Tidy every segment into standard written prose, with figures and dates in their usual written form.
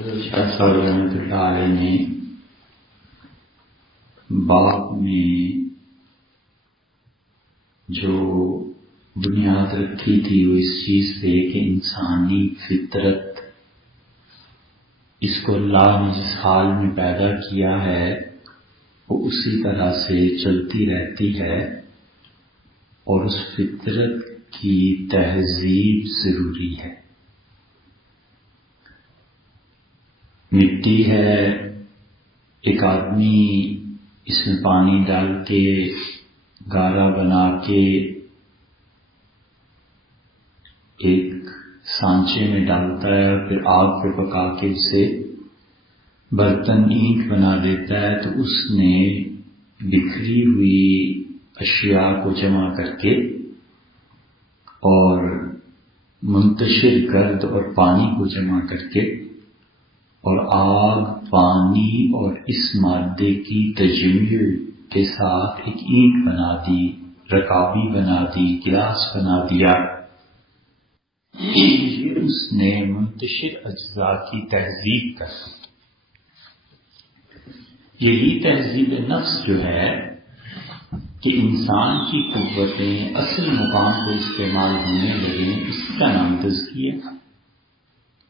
شاہ صاحب رحمۃ اللہ علیہ نے باب میں جو بنیاد رکھی تھی وہ اس چیز پہ کہ انسانی فطرت اس کو اللہ نے جس حال میں پیدا کیا ہے وہ اسی طرح سے چلتی رہتی ہے اور اس فطرت کی تہذیب ضروری ہے۔ مٹی ہے، ایک آدمی اس میں پانی ڈال کے گارا بنا کے ایک سانچے میں ڈالتا ہے اور پھر آگ پہ پکا کے اسے برتن اینٹ بنا دیتا ہے، تو اس نے بکھری ہوئی اشیاء کو جمع کر کے اور منتشر گرد اور پانی کو جمع کر کے اور آگ، پانی اور اس مادے کی تجمیع کے ساتھ ایک اینٹ بنا دی، رکابی بنا دی، گلاس بنا دیا۔ یہ اس نے منتشر اجزاء کی تہذیب کر دی۔ یہی تہذیب نفس جو ہے کہ انسان کی قوتیں اصل مقام کو استعمال ہونے لگیں، اس کا نام تزکیہ۔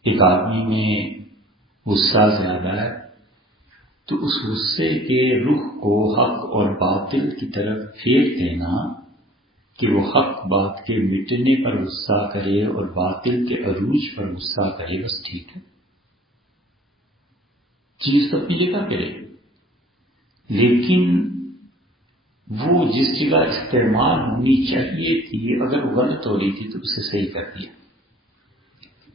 ایک آدمی میں غصہ زیادہ ہے تو اس غصے کے رخ کو حق اور باطل کی طرف پھیر دینا کہ وہ حق بات کے مٹنے پر غصہ کرے اور باطل کے عروج پر غصہ کرے، بس ٹھیک ہے، چیز تو اپنی جگہ کرے، لیکن وہ جس جگہ استعمال ہونی چاہیے تھی اگر وہ غلط ہو رہی تھی تو اسے صحیح کر دیا۔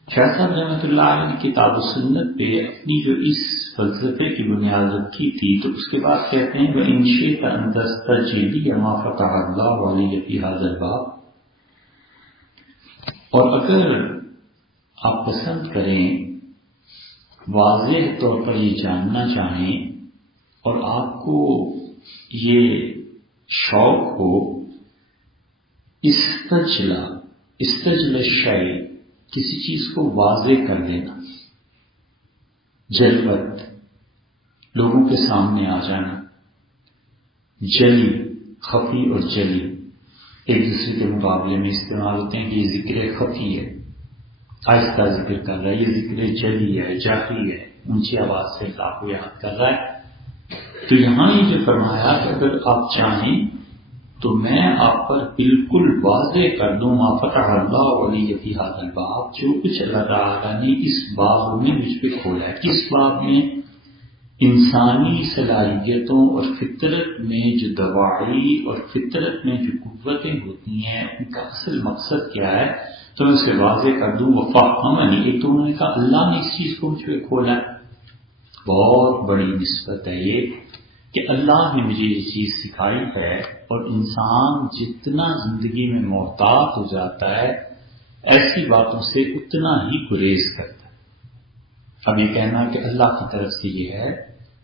شاہ صاحب رحمۃ اللہ علیہ نے کتاب و سنت پہ اپنی جو اس فلسفے کی بنیاد رکھی تھی تو اس کے بعد کہتے ہیں وَإِن شِئْتَ أَن تَسْتَجِيبَ مَا فَتَحَ اللَّهُ عَلَيَّ فِي هَذَا الْبَابِ، اور اگر آپ پسند کریں، واضح طور پر یہ جاننا چاہیں اور آپ کو یہ شوق ہو، استجل الشیء، کسی چیز کو واضح کر دینا، جلوت، لوگوں کے سامنے آ جانا، جلی، خفی اور جلی ایک دوسرے کے مقابلے میں استعمال ہوتے ہیں کہ یہ ذکر خفی ہے، آہستہ ذکر کر رہا ہے، یہ ذکر جلی ہے، جاہری ہے، اونچی آواز سے اللہ کو یاد کر رہا ہے۔ تو یہاں یہ جو فرمایا کہ اگر آپ چاہیں تو میں آپ پر بالکل واضح کر دوں ما فتح اللہ علیہ فی ھذا الباب، جو کچھ اللہ تعالیٰ نے اس باب میں مجھ پہ کھولا ہے۔ کس باب میں؟ انسانی صلاحیتوں اور فطرت میں جو دواعی اور فطرت میں جو قوتیں ہوتی ہیں ان کا اصل مقصد کیا ہے، تو میں اسے واضح کر دوں۔ وفہمنی، ایک تو انہوں نے کہا اللہ نے اس چیز کو مجھ پہ کھولا ہے، بہت بڑی نسبت ہے یہ کہ اللہ نے مجھے یہ چیز سکھائی ہے، اور انسان جتنا زندگی میں محتاط ہو جاتا ہے ایسی باتوں سے اتنا ہی گریز کرتا ہے۔ اب یہ کہنا کہ اللہ کی طرف سے یہ ہے،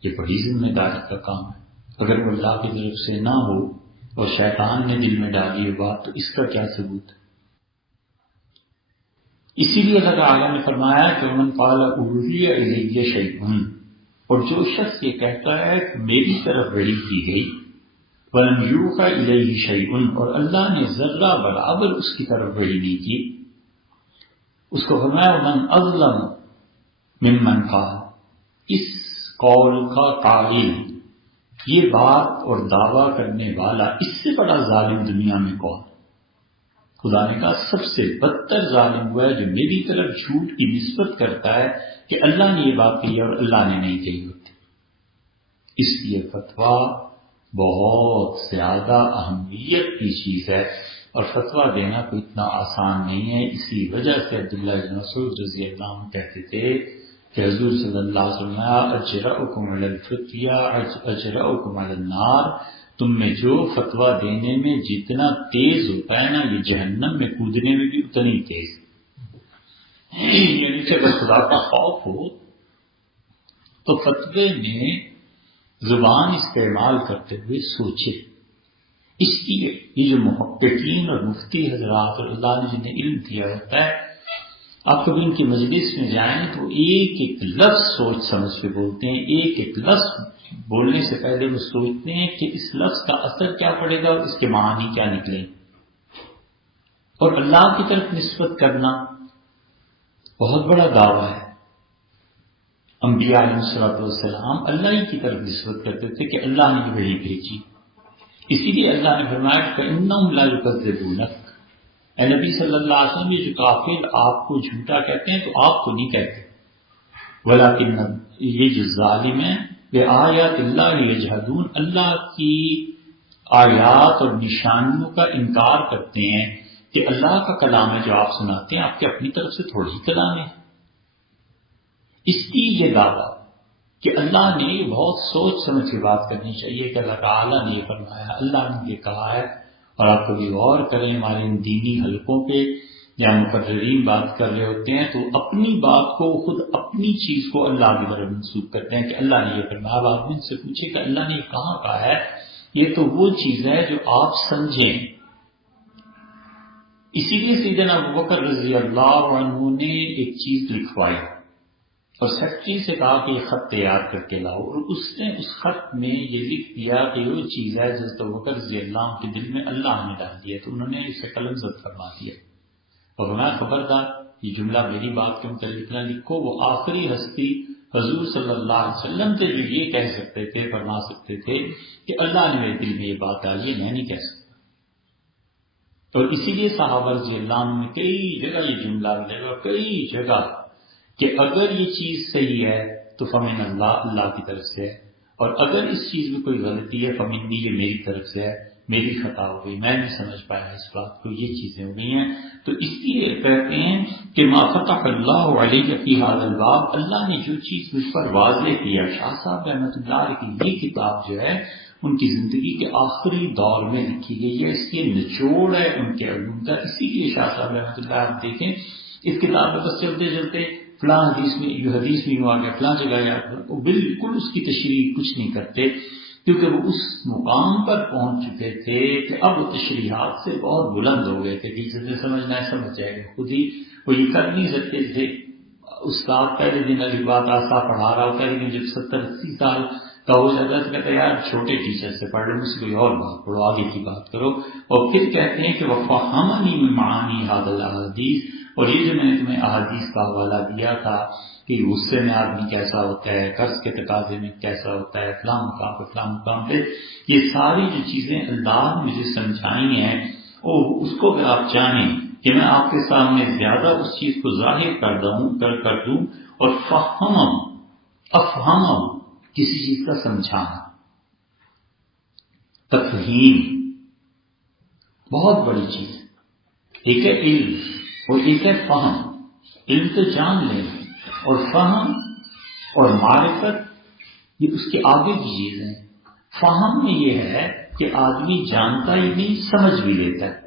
یہ بڑی ذمہ داری کا کام ہے۔ اگر وہ اللہ کی طرف سے نہ ہو اور شیطان نے دل میں ڈالی یہ بات تو اس کا کیا ثبوت ہے؟ اسی لیے اللہ تعالیٰ نے فرمایا کہ من قال اوحی الی شیء، اور جو شخص یہ کہتا ہے کہ میری طرف وحی کی گئی، وَلَمْ يُوحَ إِلَيْهِ شَيْءٌ، اور اللہ نے ذرہ برابر اس کی طرف وحی نہیں کی، اس کو فرمایا وَمَنْ أَظْلَمُ مِمَّنْ قَالَ، اس قول کا قائل، یہ بات اور دعویٰ کرنے والا، اس سے بڑا ظالم دنیا میں کون؟ خدا نے کہا سب سے بدتر ظالم ہوا ہے جو میری طرف جھوٹ کی نسبت کرتا ہے کہ اللہ نے یہ بات کہی اور اللہ نے نہیں کہی ہوتی۔ اس لیے فتویٰ بہت زیادہ اہمیت کی چیز ہے، اور فتویٰ دینا کوئی اتنا آسان نہیں ہے۔ اسی وجہ سے عبداللہ بن مسعود رضی اللہ عنہ کہتے تھے کہ حضور صلی اللہ علیہ وسلم اجرؤکم علی الفتیا اجرؤکم علی النار، تم میں جو فتویٰ دینے میں جتنا تیز ہوتا ہے نا، یہ جہنم میں کودنے میں بھی اتنی تیز، یعنی کہ اگر خدا کا خوف ہو تو فتوے میں زبان استعمال کرتے ہوئے سوچے۔ اس لیے یہ جو محققین اور مفتی حضرات اور اللہ نے جنہیں علم دیا ہوتا ہے، آپ کبھی ان کی مجلس میں جائیں تو ایک ایک لفظ سوچ سمجھ کے بولتے ہیں، ایک ایک لفظ بولنے سے پہلے وہ سوچتے ہیں کہ اس لفظ کا اثر کیا پڑے گا اور اس کے معنی کیا نکلیں. اور اللہ کی طرف نسبت کرنا بہت بڑا دعویٰ ہے. انبیاء علیہ السلام اللہ ہی کی طرف نسبت کرتے تھے کہ اللہ نے وحی بھیجی. اسی لیے اللہ نے فرمایا کہ إِنَّهُمْ لَا يُكَذِّبُونَكَ، اے نبی صلی اللہ علیہ وسلم، یہ جو کافر آپ کو جھوٹا کہتے ہیں تو آپ کو نہیں کہتے، ولیکن یہ جو ظالم ہیں بآیات اللہ یجحدون، اللہ کی آیات اور نشانیوں کا انکار کرتے ہیں کہ اللہ کا کلام ہے جو آپ سناتے ہیں، آپ کے اپنی طرف سے تھوڑی کلام ہے. اس کی یہ دعویٰ کہ اللہ نے یہ بہت سوچ سمجھ کے بات کرنی چاہیے کہ اللہ تعالیٰ نے یہ فرمایا، اللہ نے یہ کہا ہے. اور آپ کبھی غور کریں، ہمارے ان دینی حلقوں پہ یا مقررین بات کر رہے ہوتے ہیں تو اپنی بات کو، خود اپنی چیز کو اللہ کی طرف منسوب کرتے ہیں کہ اللہ نے یہ فرمایا. اب آدمی سے پوچھے کہ اللہ نے یہ کہاں کہا ہے، یہ تو وہ چیز ہے جو آپ سمجھیں. اسی لیے سیدنا ابوبکر رضی اللہ عنہ نے ایک چیز لکھوائی اور سیکرٹری سے کہا کہ یہ خط تیار کر کے لاؤ، اور اس نے اس خط میں یہ لکھ دیا کہ وہ چیز ہے جس ابوبکر رضی اللہ عنہ کے دل میں اللہ نے ڈال دیا، تو انہوں نے اسے قلم زد فرما دیا. اور فرمایا خبردار یہ جملہ میری بات کے متعلق نہ لکھو. وہ آخری ہستی حضور صلی اللہ علیہ وسلم تھے جو یہ کہہ سکتے تھے، فرما سکتے تھے کہ اللہ نے میرے دل میں یہ بات ڈالی ہے، میں نہیں کہہ سکتا. اور اسی لیے صحابہ رضی اللہ عنہ میں کئی جگہ یہ جملہ ملے گا، کئی جگہ، کہ اگر یہ چیز صحیح ہے تو فمن اللہ، اللہ کی طرف سے ہے، اور اگر اس چیز میں کوئی غلطی ہے فمنی، یہ میری طرف سے ہے، میری خطا ہو گئی، میں نہیں سمجھ پایا اس بات کو، یہ چیزیں ہو گئی ہیں. تو اس لیے کہتے ہیں کہ ما فتح اللہ علیہ فی ھذا الباب، اللہ نے جو چیز مجھ پر واضح کیا. شاہ صاحب رحمۃ اللہ علیہ کی یہ کتاب جو ہے ان کی زندگی کے آخری دور میں لکھی گئی ہے، اس کے نچوڑ ہے ان کے علوم کا. اسی لیے شاہ صاحب رحمۃ اللہ علیہ دیکھیں اس کتاب میں بس چلتے چلتے فلاں حدیث میں یہ حدیث میں آ گیا، فلاں جگہ وہ بالکل اس کی تشریح کچھ نہیں کرتے، کیونکہ وہ اس مقام پر پہنچ چکے تھے کہ اب وہ تشریحات سے بہت بلند ہو گئے تھے کہ جسے سمجھنا ہے سمجھ جائے گا خود ہی. وہ یہ کر نہیں سکتے تھے. استاد پہلے دن علی بات آسا پڑھا رہا ہوتا ہے، لیکن جب 70-80 سال کا ہو جاتا ہے تو کہتے ہیں یار چھوٹے ٹیچر سے پڑھ لو، مجھ سے کوئی اور بات پڑھو، آگے کی بات کرو. اور پھر کہتے ہیں کہ وَفَهَّمَنِي مِن مَعَانِي هَذَا الْأَحَادِيثِ، اور یہ جو میں نے تمہیں احادیث کا حوالہ دیا تھا کہ غصے میں آدمی کیسا ہوتا ہے، قرض کے تقاضے میں کیسا ہوتا ہے، فلاں مقام پہ فلاں مقام پہ، یہ ساری جو چیزیں اللہ نے مجھے سمجھائی ہیں، اور اس کو اگر آپ چاہیں کہ میں آپ کے سامنے زیادہ اس چیز کو ظاہر کر دوں اور افہم کسی چیز کا سمجھانا، تفہیم بہت بڑی چیز ہے. ایک ہے علم اور ایک ہے فہم. علم تو جان لینا، اور فہم اور معرفت یہ اس کے آگے کی چیز ہے. فہم میں یہ ہے کہ آدمی جانتا ہی نہیں، سمجھ بھی لیتا ہے.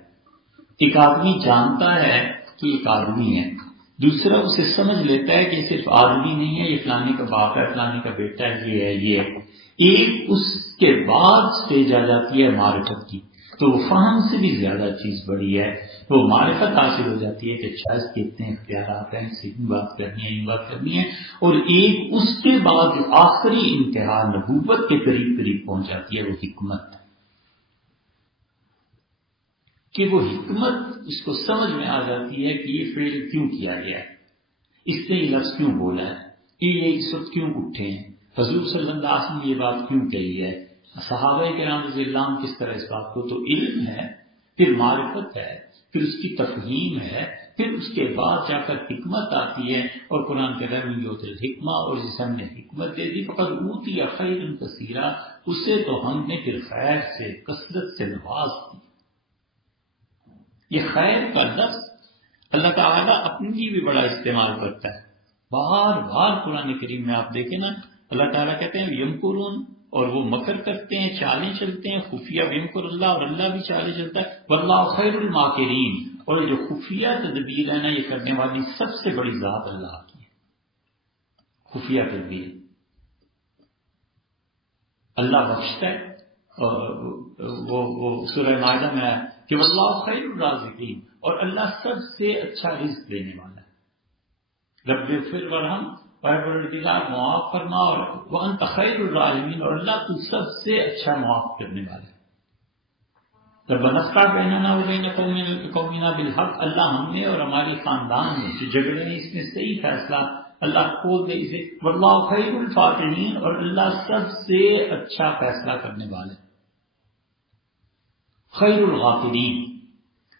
ایک آدمی جانتا ہے کہ ایک آدمی ہے، دوسرا اسے سمجھ لیتا ہے کہ صرف آدمی نہیں ہے، یہ فلانے کا باپ ہے، فلانے کا بیٹا ہے، یہ ہے یہ ہے. ایک اس کے بعد سٹیج آ جاتی ہے معرفت کی، تو وہ فہم سے بھی زیادہ چیز بڑی ہے. وہ معرفت حاصل ہو جاتی ہے کہ اچھا اس کے اتنے اختیارات ہیں، اسے یہ بات کرنی ہے، یہ بات کرنی ہے. اور ایک اس کے بعد آخری انتہا نبوت کے قریب پہنچ جاتی ہے، وہ حکمت، کہ وہ حکمت اس کو سمجھ میں آ جاتی ہے کہ یہ فعل کیوں کیا گیا ہے، اس نے یہ لفظ کیوں بولا ہے، یہ اس وقت کیوں اٹھے ہیں، حضور صلی اللہ علیہ وسلم نے یہ بات کیوں کہی ہے، صحابہ کرام رضی اللہ عنہ کس طرح اس بات کو. تو علم ہے، پھر معرفت ہے، پھر اس کی تفہیم ہے، پھر اس کے بعد جا کر حکمت آتی ہے. اور قرآن کے رحم یوت الحکمہ، اور جسے ہم نے حکمت دے دی فقد اوتی خیرا کثیرا، اسے تو ہم نے پھر خیر سے کثرت سے نواز دی. یہ خیر کا لفظ اللہ تعالیٰ اپنے لیے بھی بڑا استعمال کرتا ہے. بار بار قرآن کریم میں آپ دیکھیں نا، اللہ تعالیٰ کہتے ہیں یمکرون، اور وہ مکر کرتے ہیں، چالیں چلتے ہیں خفیہ. یمکر اللہ، اور اللہ بھی چالیں چلتا ہے. واللہ خیر الماکرین، اور یہ جو خفیہ تدبیر ہے نا، یہ کرنے والی سب سے بڑی ذات اللہ کی ہے. خفیہ تدبیر اللہ بخشتا ہے. وہ سورہ مائدہ میں آیا کہ واللہ خیر الرازقین، اور اللہ سب سے اچھا رزق دینے والا ہے. رب اغفر ورحم، پروردگار معاف فرما، اور وانت خیر الراحمین، اور اللہ تو سب سے اچھا معاف کرنے والا ہے۔ ربنا افتح بیننا وبین قومنا بالحق، اللہ ہم نے اور ہماری خاندان میں جو جھگڑے ہیں اس میں صحیح فیصلہ اللہ کھول دے اسے، واللہ خیر الفاتحین، اور اللہ سب سے اچھا فیصلہ کرنے والے، خیر الغافرین،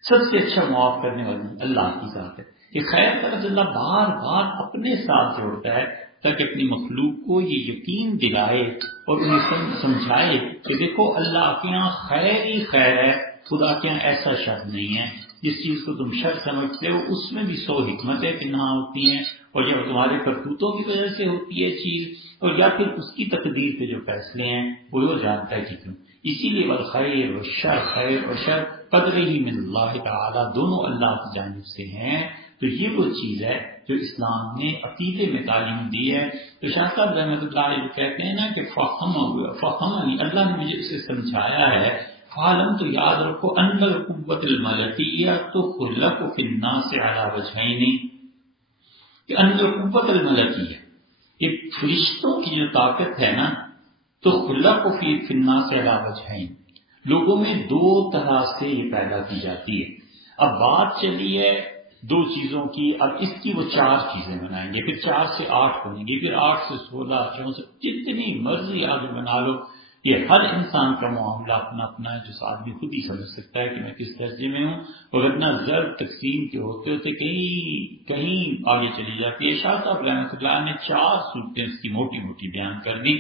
سب سے اچھا معاف کرنے والی اللہ کی ذات ہے۔ یہ خیر کا لفظ اللہ بار بار اپنے ساتھ جوڑتا ہے تاکہ اپنی مخلوق کو یہ یقین دلائے اور انہیں سمجھائے کہ دیکھو اللہ کے یہاں خیر ہی خیر ہے، خدا کے یہاں ایسا شر نہیں ہے۔ جس چیز کو تم شر سمجھتے ہو اس میں بھی 100 حکمتیں پنہاں ہوتی ہیں، اور یا تمہارے کرتوتوں کی وجہ سے ہوتی ہے چیز، اور یا پھر اس کی تقدیر پہ جو فیصلے ہیں وہ جانتا ہے کہ کیوں۔ اسی لیے والخیر والشر، خیر اور شر قدرہ من اللہ تعالی، دونوں اللہ کی جانب سے ہیں۔ تو یہ وہ چیز ہے جو اسلام نے عقیدے میں تعلیم دی ہے۔ تو شاہ صاحب رحمۃ اللہ علیہ کہتے ہیں نا کہ فہمنی، اللہ نے مجھے اسے سمجھایا ہے، فعلم، تو یاد رکھو، ان القوۃ الملکیہ تخلق فی الناس علی وجہین، کہ ان القوۃ الملکیہ، یہ فرشتوں کی جو طاقت ہے نا، تو خلق فی الناس علی وجہین، لوگوں میں دو طرح سے یہ پیدا کی جاتی ہے۔ اب بات چلی ہے دو چیزوں کی، اب اس کی وہ 4 چیزیں بنائیں گے، پھر 4 سے 8 بنیں گے، پھر 8 سے 16، 64، جتنی مرضی آگے بنا لو۔ یہ ہر انسان کا معاملہ اپنا اپنا ہے، جو آدمی خود ہی سمجھ سکتا ہے کہ میں کس درجے میں ہوں، اور اتنا ضرب تقسیم کے ہوتے ہوتے کہیں آگے چلی جاتی ہے۔ شاہ صاحب رحمۃ اللہ نے 4 صورتیں اس کی موٹی موٹی بیان کر دی۔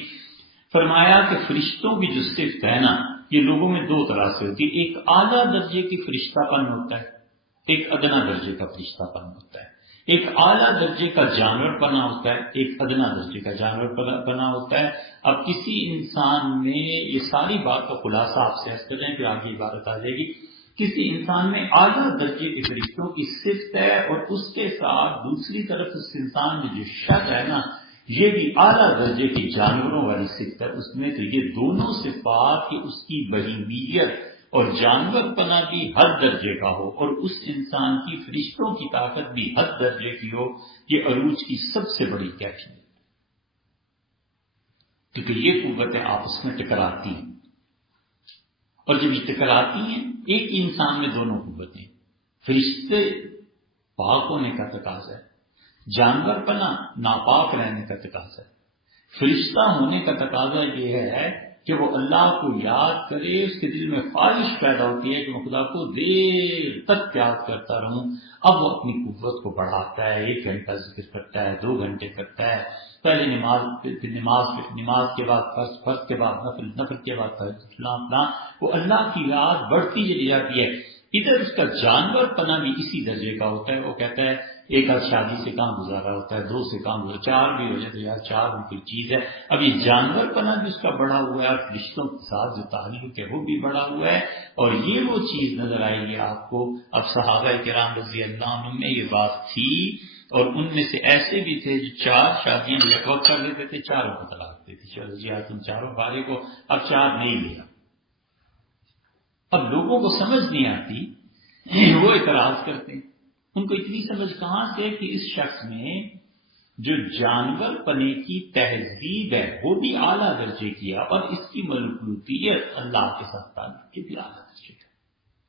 فرمایا کہ فرشتوں کی جو صفت ہے نا، یہ لوگوں میں 2 طرح سے ہوتی ہے، ایک اعلیٰ درجے کی فرشتہ پن ہوتا ہے، ایک ادنا درجے کا فرشتہ پن ہوتا ہے۔ ایک اعلیٰ درجے کا جانور پنا ہوتا ہے، ایک ادنا درجے کا جانور پنا ہوتا ہے۔ اب کسی انسان میں یہ ساری بات کا خلاصہ آپ سے عرض کریں، پھر آگے عبارت آ جائے گی۔ کسی انسان میں اعلیٰ درجے کے فرشتوں کی صفت ہے، اور اس کے ساتھ دوسری طرف اس انسان میں جو شر ہے نا، یہ بھی اعلیٰ درجے کی جانوروں والی صفت ہے اس میں۔ تو یہ دونوں صفات کہ اس کی بہیمیت اور جانور پنا بھی حد درجے کا ہو، اور اس انسان کی فرشتوں کی طاقت بھی حد درجے کی ہو، یہ عروج کی سب سے بڑی کیفیت، کیونکہ یہ قوتیں آپس میں ٹکراتی ہیں، اور جب یہ ٹکراتی ہیں ایک ہی انسان میں دونوں قوتیں، فرشتے پاک ہونے کا تقاضا ہے، جانور پنا ناپاک رہنے کا تقاضا ہے۔ فرشتہ ہونے کا تقاضا یہ ہے کہ وہ اللہ کو یاد کرے، اس کے دل میں خواہش پیدا ہوتی ہے کہ میں خدا کو دیر تک یاد کرتا رہوں۔ اب وہ اپنی قوت کو بڑھاتا ہے، 1 گھنٹہ ذکر کرتا ہے، 2 گھنٹے کرتا ہے، پہلے نماز کے بعد فرض کے بعد نفل کے بعد فلاں، وہ اللہ کی یاد بڑھتی چلی جاتی ہے۔ ادھر اس کا جانور پنا بھی اسی درجے کا ہوتا ہے، وہ کہتا ہے 1 آدھ شادی سے کام گزارا ہوتا ہے، 2 سے کام گزارا، 4 بھی ہو جائے تو یار 4 بھی کوئی چیز ہے۔ اب یہ جانور پنا بھی اس کا بڑا ہوا ہے، اور فرشتوں کے ساتھ جو تعلق ہے وہ بھی بڑا ہوا ہے، اور یہ وہ چیز نظر آئے گی آپ کو۔ اب صحابہ کرام رضی اللہ عنہم میں یہ بات تھی، اور ان میں سے ایسے بھی تھے جو 4 شادیاں یک وقت کر لیتے تھے، 4 کو طلاق دیتے، چلو جی آج تم 4 فارغ ہو، اب 4 نہیں لیا۔ اب لوگوں کو سمجھ نہیں آتی، وہ اعتراض کرتے ہیں، ان کو اتنی سمجھ کہاں سے کہ اس شخص میں جو جانور پنے کی تہذیب ہے وہ بھی اعلیٰ درجے کی ہے، اور اس کی ملکوتیت اللہ کے ساتھ تعلق کی بھی اعلیٰ درجے کی ہے۔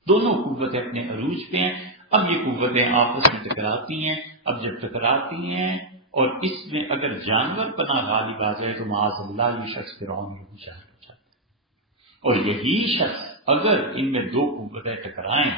دونوں قوتیں اپنے عروج پہ ہیں۔ اب یہ قوتیں آپس میں ٹکراتی ہیں، اب جب ٹکراتی ہیں اور اس میں اگر جانور پنا غالب آ جائے تو معاذ اللہ یہ شخص فرعون میں مشاہد ہو جاتا ہے، اور یہی شخص اگر ان میں 2 قوتیں ٹکرائیں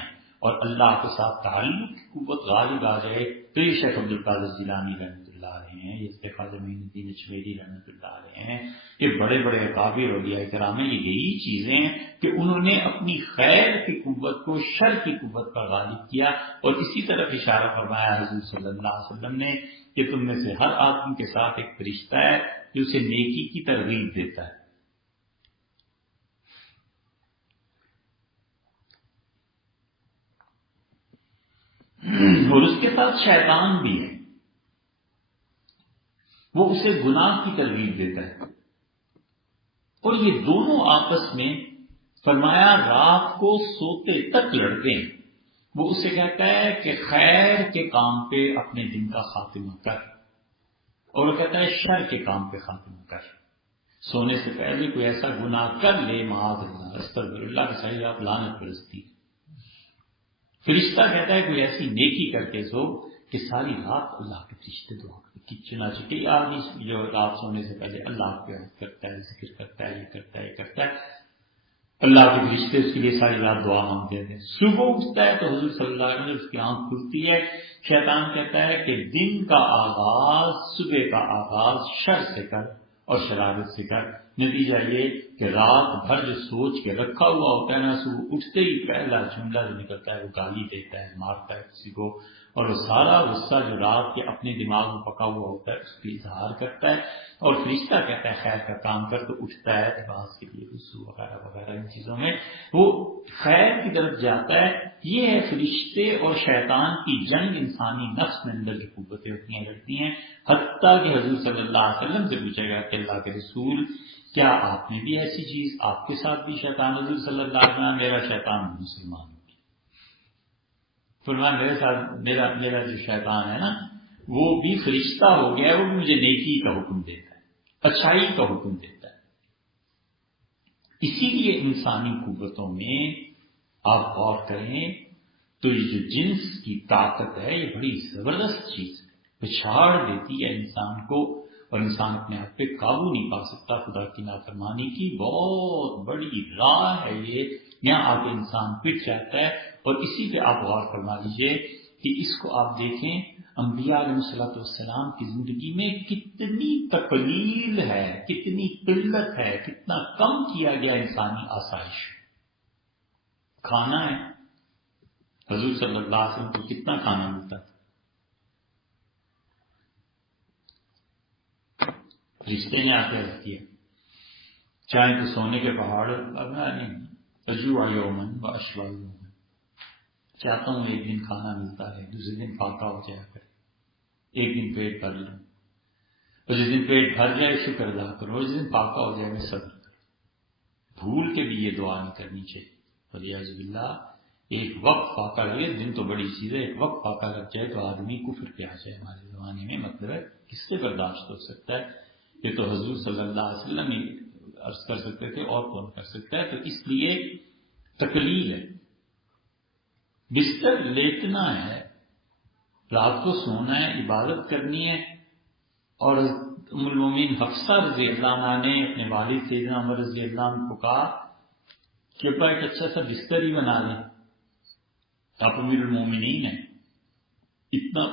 اور اللہ کے ساتھ تعلق کی قوت غالب آ جائے تو یہ شیخ عبد القادر جیلانی رحمۃ اللہ علیہ ہیں، یہ خواجہ معین الدین اجمیری رحمۃ اللہ علیہ ہیں، یہ بڑے بڑے اکابر اولیاء کرام ہیں۔ یہ یہی چیزیں ہیں کہ انہوں نے اپنی خیر کی قوت کو شر کی قوت پر غالب کیا، اور اسی طرف اشارہ فرمایا حضور صلی اللہ علیہ وسلم نے کہ تم میں سے ہر آدمی کے ساتھ ایک فرشتہ ہے جو اسے نیکی کی ترغیب دیتا ہے۔ اور اس کے ساتھ شیطان بھی ہے، وہ اسے گناہ کی ترغیب دیتا ہے، اور یہ دونوں آپس میں فرمایا رات کو سوتے تک لڑتے ہیں، وہ اسے کہتا ہے کہ خیر کے کام پہ اپنے دن کا خاتمہ کر، اور وہ کہتا ہے شر کے کام پہ خاتمہ کر، سونے سے پہلے کوئی ایسا گناہ کر لے معاذ اللہ استغفر اللہ کہ صحیح آپ لعنت پرستی۔ فرشتہ کہتا ہے کوئی ایسی نیکی کر کے سو کہ ساری رات اللہ کے فرشتے دعا کرتے، چنانچہ کئی آدمی جو رات سونے سے پہلے اللہ کو یاد کرتا ہے، ذکر کرتا ہے، یہ کرتا ہے، یہ کرتا ہے، اللہ کے فرشتے اس کے لیے ساری رات دعا مانگتے ہیں۔ صبح اٹھتا ہے تو حضور صلی اللہ علیہ وسلم اس کی آنکھ کھلتی ہے، شیطان کہتا ہے کہ دن کا آغاز، صبح کا آغاز شر سے کر اور شرارت سے کر۔ نتیجہ یہ کہ رات بھر جو سوچ کے رکھا ہوا ہوتا ہے نا، صبح اٹھتے ہی پہلا جملہ جو نکلتا ہے وہ گالی دیتا ہے، مارتا ہے کسی کو، اور وہ سارا غصہ جو رات کے اپنے دماغ میں پکا ہوا ہوتا ہے اس کی اظہار کرتا ہے، اور فرشتہ کہتا ہے خیر کا کام کر، تو اٹھتا ہے نماز کے لیے، وضو وغیرہ وغیرہ ان چیزوں میں وہ خیر کی طرف جاتا ہے۔ یہ ہے فرشتے اور شیطان کی جنگ، انسانی نفس میں اندر کی قوتیں ہوتی ہیں لڑتی ہیں، حتیٰ کہ حضور صلی اللہ علیہ وسلم سے پوچھا گیا کہ اللہ کے رسول کیا آپ نے بھی ایسی چیز، آپ کے ساتھ بھی شیطان؟ حضور صلی اللہ علیہ وسلم میرا شیطان مسلمان ہو گیا، فرمایا میرے ساتھ میرا جو شیطان ہے نا وہ بھی فرشتہ ہو گیا، وہ بھی مجھے نیکی کا حکم دیتا ہے، اچھائی کا حکم دیتا ہے۔ اسی لیے انسانی قوتوں میں آپ غور کریں تو یہ جو جنس کی طاقت ہے یہ بڑی زبردست چیز ہے، پچھاڑ دیتی ہے انسان کو، اور انسان اپنے آپ پہ قابو نہیں پا سکتا۔ خدا کی نافرمانی کی بہت بڑی راہ ہے یہ، یہاں آ کے انسان پٹ جاتا ہے۔ اور اسی پہ آپ غور فرما لیجئے کہ اس کو آپ دیکھیں انبیاء علیہ الصلوۃ والسلام کی زندگی میں کتنی تقلیل ہے، کتنی قلت ہے، کتنا کم کیا گیا انسانی آسائش۔ کھانا ہے، حضور صلی اللہ علیہ وسلم کو کتنا کھانا ملتا تھا، رشتے نے آ کے رکھ دیا، چاہے تو سونے کے پہاڑ اجوع یومن و اشوا یومن، چاہتا ہوں ایک دن کھانا ملتا ہے، دوسرے دن پاکا ہو جایا کرے، ایک دن پیٹ بھر لوں، اور جس دن پیٹ بھر جائے شکر ادا کرو، اور جس دن پاکا ہو جائے میں صبر کرو۔ بھول کے بھی یہ دعا نہیں کرنی چاہیے، ولیعوذ باللہ۔ ایک وقت پاکا لگے، دن تو بڑی چیز ہے، ایک وقت پاکا لگ جائے تو آدمی کفر پہ آ جائے ہمارے زمانے میں، مطلب ہے کس سے برداشت ہو سکتا ہے؟ یہ تو حضور صلی اللہ علیہ وسلم ہی عرض کر سکتے تھے، اور کون کر سکتا ہے؟ تو اس لیے تکلیل ہے، بستر لیٹنا ہے، رات کو سونا ہے، عبادت کرنی ہے۔ اور ام المومنین حفصہ رضی اللہ عنہ نے اپنے والد سیدنا عمر رضی اللہ عنہ کو کہا کہ ابا ایک اچھا سا بستر ہی بنا لیں، آپ امیر المومنین ہیں، اتنا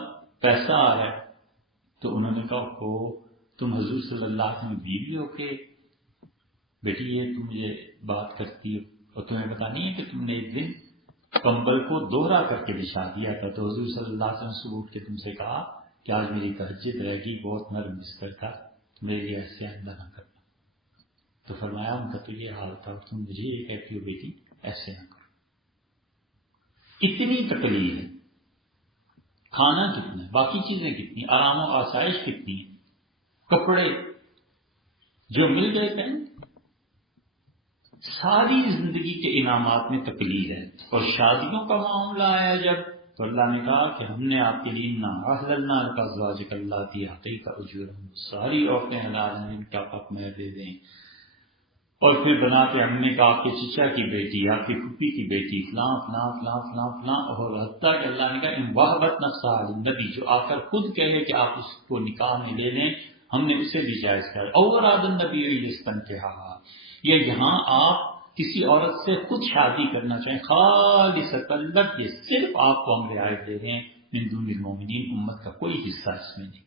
پیسہ آ رہا ہے۔ تو انہوں نے کہا تم حضور صلی اللہ علیہ وسلم بیوی ہو کے بیٹی یہ تم مجھے بات کرتی ہو، اور تمہیں پتا نہیں ہے کہ تم نے ایک دن کمبل کو دوہرا کر کے بچھا دیا تھا، تو حضور صلی اللہ علیہ وسلم صبح اٹھ کے تم سے کہا کہ آج میری تہجد رہ گی، بہت نرم بستر تھا، تم میرے لیے ایسے آئندہ نہ کرنا۔ تو فرمایا ان کا تو یہ حال تھا، اور تم مجھے یہ کہتی ہو بیٹی ایسے نہ کرو۔ اتنی تکلیف ہے، کھانا کتنا ہے، باقی چیزیں کتنی، آرام و آسائش کتنی ہے، کپڑے جو مل گئے تھے، ساری زندگی کے انعامات میں تقلید ہے۔ اور شادیوں کا معاملہ آیا جب، تو اللہ نے کہا کہ ہم نے آپ کے لیے احللنا لک ازواجک اللاتی آتیت اجورہن، ساری عورتیں حلال ہیں، ان کا حق مہر دے دیں۔ اور پھر بنا کے ہم نے کہا آپ کے چچا کی بیٹی، آپ کی پھوپھی کی بیٹی، فلاں فلاں فلاں فلاں فلاں، اور حتیٰ کہ اللہ نے کہا ان وہبت نفسہا للنبی، جو آ کر خود کہے کہ آپ اس کو نکاح میں لے لیں، ہم نے اسے بھی جائز کر۔ اور النبی یستنکحھا، یا یہاں آپ کسی عورت سے خود شادی کرنا چاہیں خالصۃ لک، یہ صرف آپ کو ہم رعایت دے رہے ہیں، من دون المومنین، امت کا کوئی حصہ اس میں نہیں۔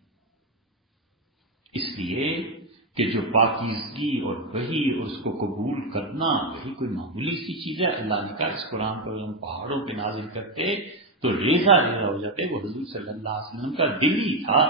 اس لیے کہ جو پاکیزگی اور وحی اور اس کو قبول کرنا، وہی کوئی معمولی سی چیز ہے۔ اللہ نے کہا اس قرآن کو ہم پہاڑوں پہ نازل کرتے تو ریزہ ریزہ ہو جاتے۔ وہ حضور صلی اللہ علیہ وسلم کا دل ہی تھا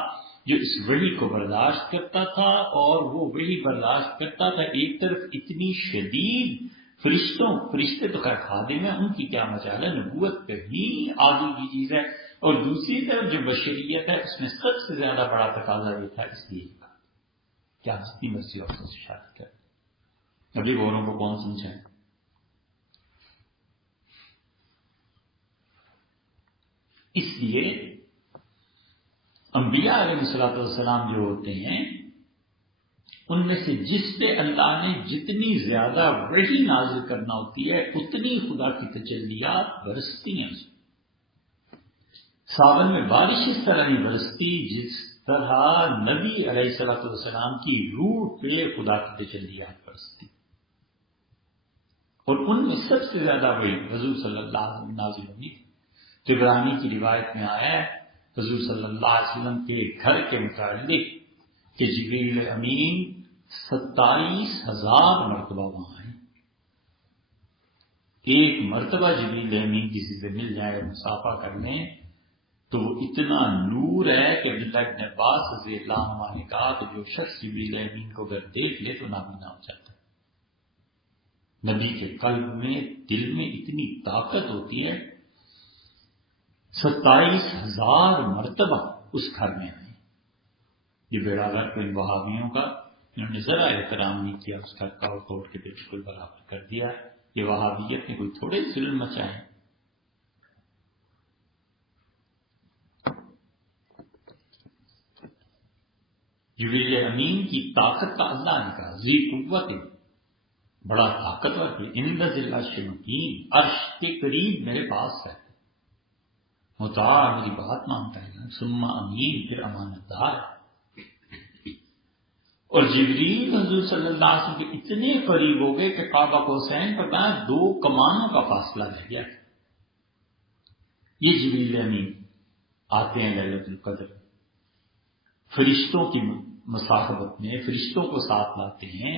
جو اس وحی کو برداشت کرتا تھا، اور وہ وحی برداشت کرتا تھا ایک طرف اتنی شدید، فرشتے تو خیر خادم ہیں، ان کی کیا مجال ہے، نبوت پہ ہی آگے کی چیز ہے، اور دوسری طرف جو بشریت ہے اس میں سب سے زیادہ بڑا تقاضا یہ تھا، اس لیے کیا جتنی مرضی عورتوں سے شادی کر۔ ابھی گوروں کو کون سمجھائے؟ اس لیے انبیاء علیہ السلام جو ہوتے ہیں ان میں سے جس پہ اللہ نے جتنی زیادہ وحی نازل کرنا ہوتی ہے اتنی خدا کی تجلیات برستی ہیں. ساون میں بارش اس طرح نہیں برستی جس طرح نبی علیہ السلام کی روح پہ خدا کی تجلیات برستی. اور ان میں سب سے زیادہ وہی حضور صلی اللہ علیہ وسلم نازل ہوئی. طبرانی کی روایت میں آیا ہے حضور صلی اللہ علیہ وسلم کے گھر کے متعلق کہ جبریل امین 27,000 مرتبہ وہاں آئے. ایک مرتبہ جبریل امین کسی سے مل جائے مصافحہ کر لیں تو وہ اتنا نور ہے کہ عبداللہ ابن عباس رضی اللہ عنہ نے کہا کہ جو شخص جبریل امین کو اگر دیکھ لے تو نابینا ہو جاتا ہے. نبی کے قلب میں دل میں اتنی طاقت ہوتی ہے. 27,000 مرتبہ اس گھر میں آئے. یہ بیڑا گھر ان وہابیوں کا انہوں نے ذرا احترام نہیں کیا, اس گھر کا اور توڑ کے بالکل برابر کر دیا. یہ وہابیت نے کوئی تھوڑے ظلم مچائے. جبریل امین کی طاقت کا اللہ نے کہا ذی قوت, بڑا طاقتور. عند ذی العرش مکین, عرش کے قریب میرے پاس ہے. مطاع, میری بات مانتا ہے. ثم امین, پھر امانت دار. اور جبریل حضور صلی اللہ علیہ وسلم کے اتنے قریب ہو گئے کہ کعبہ قوسین پر 2 کمانوں کا فاصلہ رہ گیا. یہ جبریل امین آتے ہیں لیلۃ القدر, فرشتوں کی مصاحبت میں فرشتوں کو ساتھ لاتے ہیں.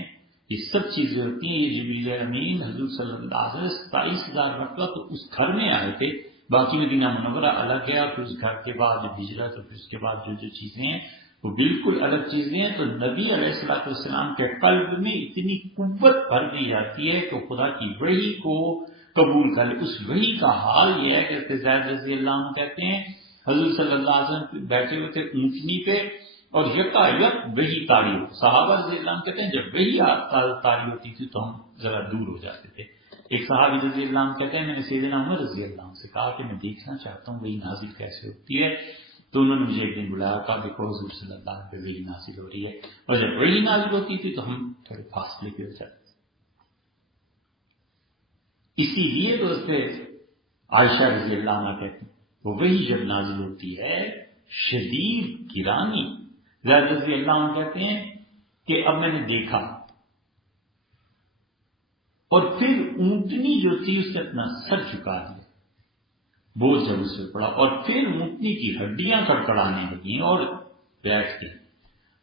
یہ سب چیزیں ہوتی ہیں. یہ جبریل امین حضور صلی اللہ علیہ وسلم 27,000 مرتبہ تو اس گھر میں آئے تھے. باقی مدینہ منورہ الگ ہے, اور پھر اس گھر کے بعد جو ہجرت اور پھر اس کے بعد جو چیزیں ہیں وہ بالکل الگ چیزیں ہیں. تو نبی علیہ السلام کے قلب میں اتنی قوت بھر دی جاتی ہے کہ خدا کی وحی کو قبول کر لے. اس وحی کا حال یہ ہے کہ زید رضی اللہ عنہ کہتے ہیں حضور صلی اللہ علیہ وسلم بیٹھے ہوئے تھے اونٹنی پہ اور یکا یک وحی طاری ہو. صحابہ رضی اللہ عنہ کہتے ہیں جب وحی طاری ہوتی تھی تو ہم ذرا دور ہو جاتے تھے. ایک صحابی رضی اللہ عنہ کہتے ہیں میں نے سیدنا عمر رضی اللہ عنہ سے کہا کہ میں دیکھنا چاہتا ہوں وحی نازل کیسے ہوتی ہے. تو انہوں نے مجھے ایک دن بلایا, کہا دیکھو حضور صلی اللہ علیہ وسلم پہ وحی نازل ہو رہی ہے. اور جب وحی نازل ہوتی تھی تو ہم تھوڑے فاصلے پہ ہو جاتے تھے. اسی لیے تو اس پہ عائشہ رضی اللہ عنہ کہتی ہیں وہ وحی جب نازل ہوتی ہے شدید گرانی. زید رضی اللہ عنہ کہتے ہیں کہ اب میں نے دیکھا اور پھر اونٹنی جو تھی اس نے اپنا سر جھکا دیا, بوجھ جب اس پہ پڑا, اور پھر اونٹنی کی ہڈیاں کڑکڑانے لگیں اور بیٹھ گئی.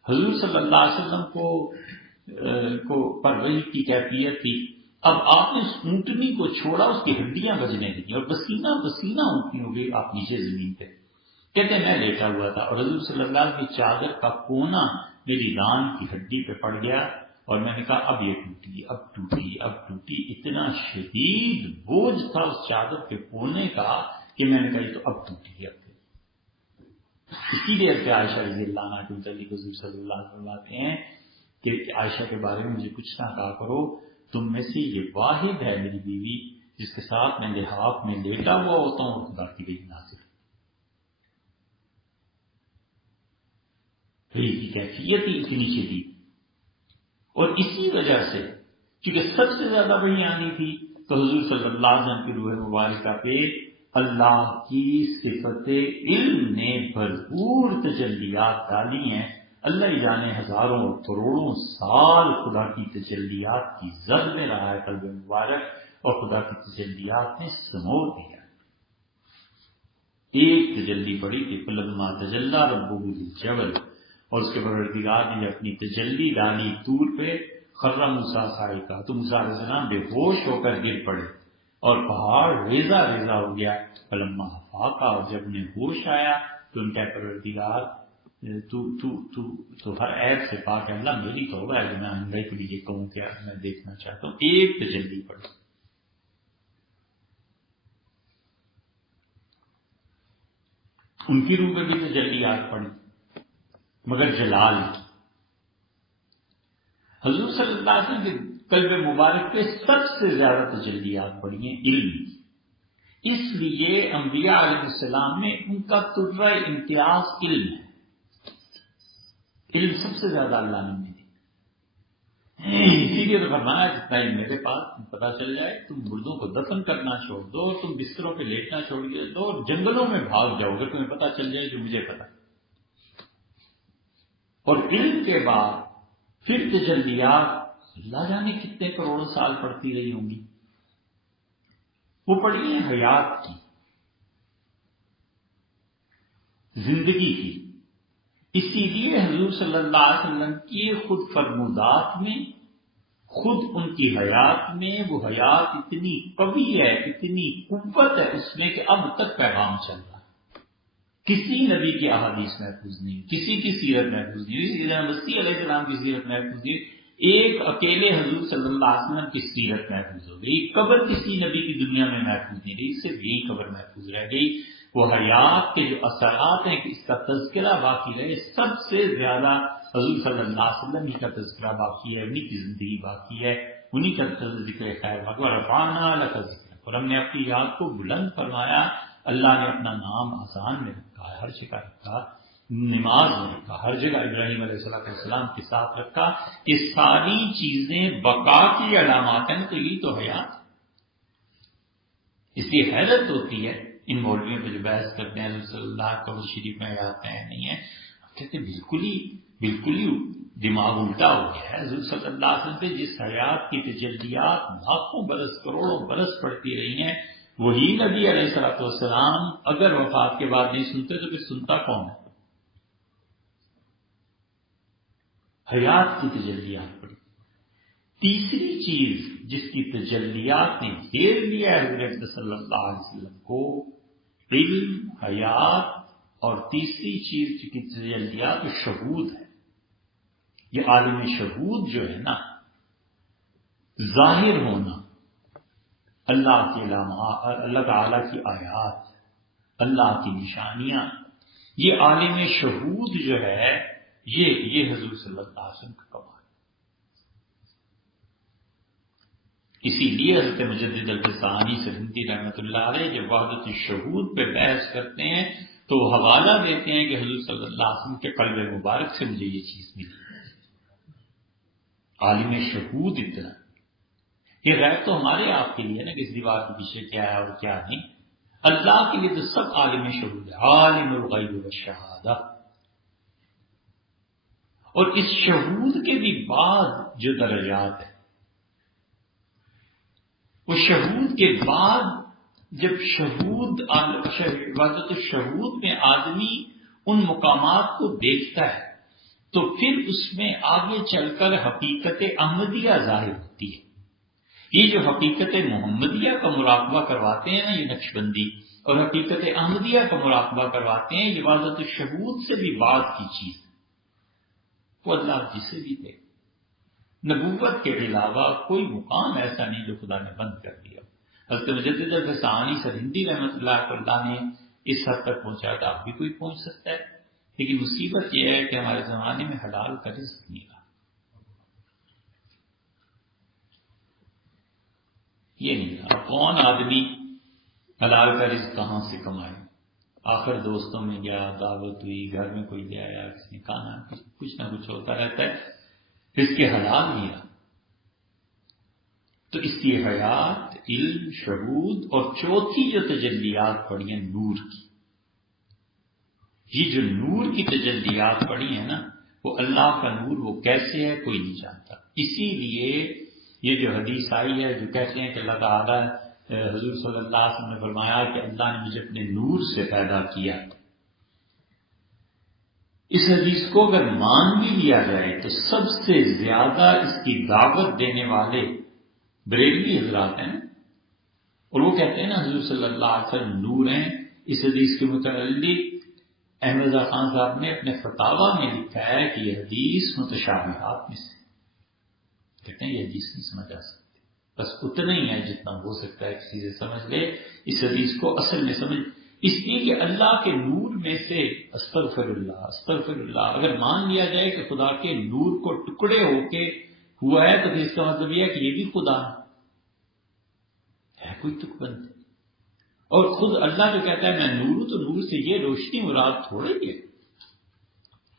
حضور صلی اللہ علیہ وسلم کو پر وحی کی کیفیت تھی. اب آپ نے اس اونٹنی کو چھوڑا, اس کی ہڈیاں بجنے لگیں اور پسینہ پسینہ اونٹنی ہو گئی. آپ نیچے زمین پہ کہتے ہیں میں لیٹا ہوا تھا اور حضور صلی اللہ علیہ وسلم کی چادر کا کونا میری ران کی ہڈی پہ پڑ گیا اور میں نے کہا اب یہ ٹوٹی, اب ٹوٹی, اب ٹوٹی. اتنا شدید بوجھ تھا اس چادر کے کونے کا کہ میں نے کہا یہ تو اب ٹوٹی. اب اسی لیے سے عائشہ رضی اللہ عنہ کے متعلق حضور صلی اللہ علیہ وسلم آتے ہیں کہ عائشہ کے بارے میں مجھے کچھ نہ کہا کرو, تم میں سے یہ واحد ہے میری بیوی جس کے ساتھ میں لحاف میں لیٹا ہوا ہوتا ہوں اور خدا کی وحی نازل. کی کیفیت ہی اتنی شدید. اور اسی وجہ سے کیونکہ سب سے زیادہ وحی آنی تھی تو حضور صلی اللہ علیہ وسلم کی روح مبارکہ پہ اللہ کی صفت علم نے بھرپور تجلیات ڈالی ہیں. اللہ ہی جانے ہزاروں اور کروڑوں سال خدا کی تجلیات کی زد میں رہا ہے قلب مبارک, اور خدا کی تجلیات نے سمو دیا. ایک تجلی پڑی کہ فلما تجلی ربہ للجبل, اور اس کے پروردگار نے اپنی تجلی ڈالی طور پہ, خر موسیٰ صاعقہ, تو موسیٰ علیہ السلام بے ہوش ہو کر گر پڑے اور پہاڑ ریزہ ریزہ ہو گیا. فلما افاق, اور جب انہیں ہوش آیا تو ان کا پروردگار تو ہر عیب سے پاک ہے, اللہ میری توبہ ہے کہ میں آئندہ کے لیے کہوں کہ میں دیکھنا چاہتا ہوں. ایک تجلی پڑی. ان کی روح میں بھی تجلیات پڑی مگر جلال. حضور صلی اللہ علیہ وسلم کے قلب مبارک پہ سب سے زیادہ تجلیات پڑی ہیں علم. اس لیے انبیاء علیہ السلام میں ان کا ترہ امتیاز علم ہے. علم سب سے زیادہ اللہ نے دی. اسی لیے تو فرمایا جتنا ہی میرے پاس پتا چل جائے تم مردوں کو دفن کرنا چھوڑ دو، تم بستروں پہ لیٹنا چھوڑ دو اور جنگلوں میں بھاگ جاؤ اگر تمہیں پتا چل جائے جو مجھے پتا. اور علم کے بعد پھر تجلیات اللہ جانے کتنے کروڑ سال پڑتی رہی ہوں گی. وہ پڑی ہیں حیات کی، زندگی کی. اسی لیے حضور صلی اللہ علیہ وسلم کی خود فرمودات میں، خود ان کی حیات میں وہ حیات اتنی قوی ہے، اتنی قوت ہے اس میں کہ اب تک پیغام چل رہا ہے. کسی نبی کی احادیث محفوظ نہیں، کسی کی سیرت محفوظ نہیں، سیدنا مسیح علیہ السلام کی سیرت محفوظ نہیں، ایک اکیلے حضور صلی اللہ علیہ وسلم کی سیرت محفوظ ہو گئی. قبر کسی نبی کی دنیا میں محفوظ نہیں رہی، صرف یہی قبر محفوظ رہ گئی. وہ حیات کے جو اثرات ہیں کہ اس کا تذکرہ باقی رہے، سب سے زیادہ حضور صلی اللہ علیہ وسلم ہی کا تذکرہ باقی ہے، انہی کی زندگی باقی ہے، انہی کا ذکر خیر باقی ہے. رفعنا لک ذکرک، اور ہم نے اپنی یاد کو بلند فرمایا. اللہ نے اپنا نام آسان میں رکھا ہے، ہر جگہ رکھا، نماز میں رکھا، ہر جگہ ابراہیم علیہ السلام کے ساتھ رکھا. یہ ساری چیزیں بقا کی علامات ہیں. تو یہ تو حیات. اس لیے حیرت ہوتی ہے ان مولویوں پہ جو بحث کرتے ہیں صلی اللہ قبر شریف میں آتے ہیں نہیں ہے، کہتے بالکل ہی دماغ الٹا ہو گیا ہے. حضور صلی اللہ علیہ وسلم پہ جس حیات کی تجلیات لاکھوں برس کروڑوں برس پڑتی رہی ہیں، وہی نبی علیہ السلام اگر وفات کے بعد نہیں سنتے تو پھر سنتا کون ہے؟ حیات کی تجلیات پڑی. تیسری چیز جس کی تجلیات نے گھیر لیا ہے حضرت صلی اللہ علیہ وسلم کو، علم، حیات، اور تیسری چیز کی تجلیات شہود ہے. یہ عالم شہود جو ہے نا، ظاہر ہونا اللہ کے علامات، اللہ تعالی کی آیات، اللہ کی نشانیاں، یہ عالم شہود جو ہے یہ حضور صلی اللہ علیہ وسلم کا کمال. اسی لیے حضرت مجدد الفسانی سرہندی رحمۃ اللہ علیہ جب وحدت الشہود پہ بحث کرتے ہیں تو وہ حوالہ دیتے ہیں کہ حضور صلی اللہ علیہ وسلم کے قلب مبارک سے مجھے یہ چیز ملی. عالم شہود اتنا، یہ غیب تو ہمارے آپ کے لیے نا کہ اس دیوار کے پیچھے کیا ہے اور کیا نہیں. اللہ کے لیے تو سب عالم شہود ہے، عالم الغیب والشہادہ. اور اس شہود کے بھی بعد جو درجات ہیں، وہ شہود کے بعد جب وحدت الشہود میں آدمی ان مقامات کو دیکھتا ہے تو پھر اس میں آگے چل کر حقیقت احمدیہ ظاہر ہوتی ہے. یہ جو حقیقت محمدیہ کا مراقبہ کرواتے ہیں نا یہ نقشبندی، اور حقیقت احمدیہ کا مراقبہ کرواتے ہیں، یہ وحدت الشہود سے بھی بعد کی چیز. وہ اللہ جسے بھی دے، نبوت کے علاوہ کوئی مقام ایسا نہیں جو خدا نے بند کر دیا. حضرت مجدد الفسانی سرہندی رحمۃ اللہ نے اس حد تک پہنچایا تھا، اب بھی کوئی پہنچ سکتا ہے. لیکن مصیبت یہ ہے کہ ہمارے زمانے میں حلال کا رزق نہیں رہا. یہ نہیں رہا. کون آدمی حلال کا رزق کہاں سے کمائے؟ آخر دوستوں میں گیا، دعوت ہوئی، گھر میں کوئی لے آیا، کسی نے کھانا، کچھ نہ کچھ ہوتا رہتا ہے، رزق حلال نہیں رہا. تو اس کی حیات، علم، شہود، اور چوتھی جو تجلیات پڑی ہیں نور کی، یہ جو نور کی تجلیات پڑی ہیں نا، وہ اللہ کا نور وہ کیسے ہے کوئی نہیں جانتا. اسی لیے یہ جو حدیث آئی ہے جو کہتے ہیں کہ اللہ تعالیٰ حضور صلی اللہ علیہ وسلم نے فرمایا کہ اللہ نے مجھے اپنے نور سے پیدا کیا. اس حدیث کو اگر مان بھی لیا جائے تو سب سے زیادہ اس کی دعوت دینے والے بریلوی حضرات ہیں، اور وہ کہتے ہیں نا حضور صلی اللہ علیہ وسلم نور ہیں. اس حدیث کے متعلق احمد رضا خان صاحب نے اپنے فتاوی میں لکھا ہے کہ یہ حدیث متشابہات میں سے، کہتے ہیں یہ حدیث نہیں سمجھ آ سکتی. بس اتنا ہی ہے جتنا ہو سکتا ہے کسی سے سمجھ لے اس حدیث کو اصل میں سمجھ. اس لیے کہ اللہ کے نور میں سے استغفر اللہ اگر مان لیا جائے کہ خدا کے نور کو ٹکڑے ہو کے ہوا ہے تو پھر اس کا مطلب یہ ہے کہ یہ بھی خدا ہے کوئی تک بند. اور خود اللہ جو کہتا ہے میں نور ہوں، تو نور سے یہ روشنی مراد تھوڑی ہے.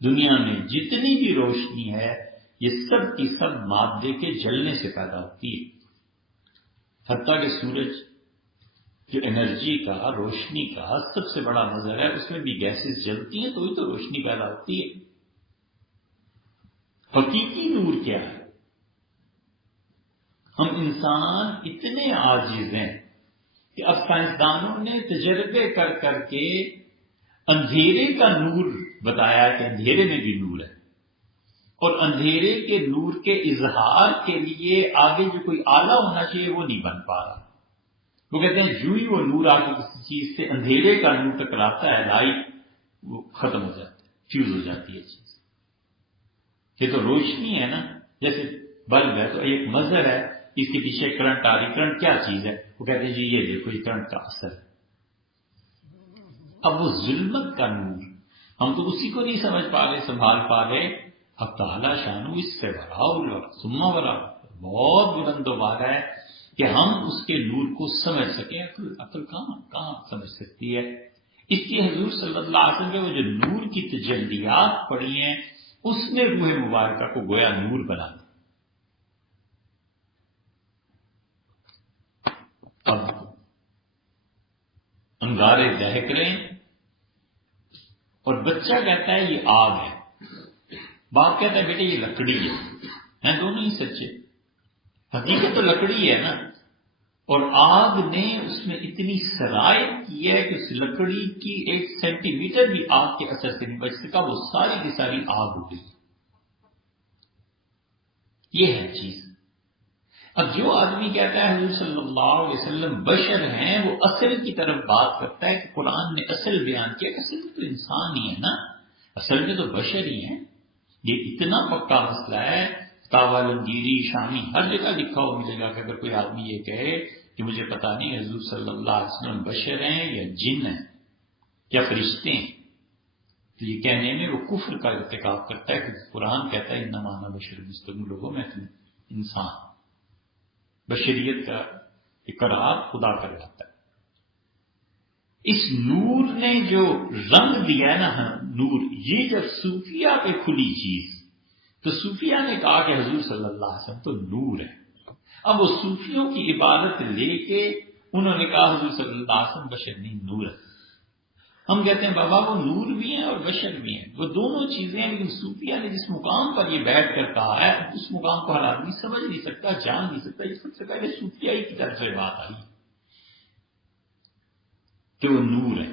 دنیا میں جتنی بھی روشنی ہے یہ سب کی سب مادے کے جلنے سے پیدا ہوتی ہے. حتیٰ کہ سورج جو انرجی کا، روشنی کا سب سے بڑا مظہر ہے، اس میں بھی گیسز جلتی ہیں تو ہی تو روشنی پیدا ہوتی ہے. حقیقی نور کیا ہے؟ ہم انسان اتنے عاجز ہیں کہ اب سائنسدانوں نے تجربے کر کر کے اندھیرے کا نور بتایا کہ اندھیرے میں بھی نور ہے، اور اندھیرے کے نور کے اظہار کے لیے آگے جو کوئی آلہ ہونا چاہیے وہ نہیں بن پا رہا. وہ کہتے ہیں جو ہی وہ نور آگے کسی چیز سے اندھیرے کا نور ٹکراتا ہے، لائٹ وہ ختم ہو جاتی ہے، فیوز ہو جاتی ہے چیز. یہ تو روشنی ہے نا، جیسے بلب ہے تو ایک مظہر ہے، اس کے پیچھے کرنٹ آ رہی. کرنٹ کیا چیز ہے؟ وہ کہتے ہیں جی یہ دیکھو یہ کرنٹ کا اثر ہے. اب وہ ظلمت کا نور ہم تو اسی کو نہیں سمجھ پا رہے، سنبھال پا رہے. اب تعالیٰ شانو اس سے ثم ورا بہت بلند و بالا ہے کہ ہم اس کے نور کو سمجھ سکیں. عقل کہاں سمجھ سکتی ہے. اس کی حضور صلی اللہ علیہ وسلم نے وہ جو نور کی تجلیات پڑھی ہیں اس نے روح مبارکہ کو گویا نور بنا دیا. اب انگارے دہک رہے ہیں اور بچہ کہتا ہے یہ آگ ہے، باپ کہتا ہے بیٹے یہ لکڑی ہے. دونوں ہی سچے. حقیقت تو لکڑی ہے نا، اور آگ نے اس میں اتنی سرایت کی ہے کہ اس لکڑی کی 1 سینٹی میٹر بھی آگ کے اثر سے نہیں بچ سکا، وہ ساری کی ساری آگ ہو گئی. یہ ہے چیز. اب جو آدمی کہتا ہے حضور صلی اللہ علیہ وسلم بشر ہیں، وہ اصل کی طرف بات کرتا ہے کہ قرآن نے اصل بیان کیا کہ اصل میں تو انسان ہی ہے نا، اصل میں تو بشر ہی ہیں. یہ اتنا پکا مسئلہ ہے. فتاوی لنگیری، شامی، ہر جگہ لکھا ہوا ملے گا کہ اگر کوئی آدمی یہ کہے کہ مجھے پتا نہیں حضور صلی اللہ علیہ وسلم بشر ہیں یا جن ہیں یا فرشتے ہیں، تو یہ کہنے میں وہ کفر کا ارتکاب کرتا ہے. کہ قرآن کہتا ہے انما انا بشر مثلکم، لوگوں میں انسان. بشریت کا اقرار خدا کر جاتا ہے. اس نور نے جو رنگ دیا ہے نا، نور، یہ جب صوفیہ پہ کھلی چیز، تو صوفیہ نے کہا کہ حضور صلی اللہ علیہ وسلم تو نور ہے. اب وہ صوفیوں کی عبادت لے کے انہوں نے کہا حضور صلی اللہ علیہ وسلم بشر نہیں نور ہے. ہم کہتے ہیں بابا وہ نور بھی ہیں اور بشر بھی ہیں، وہ دونوں چیزیں ہیں. لیکن صوفیہ نے جس مقام پر یہ بیٹھ کر کہا ہے اس مقام کو ہر آدمی سمجھ نہیں سکتا، جان نہیں سکتا. یہ سب سے پہلے صوفیہ ہی کی طرف سے بات آئی کہ وہ نور ہے.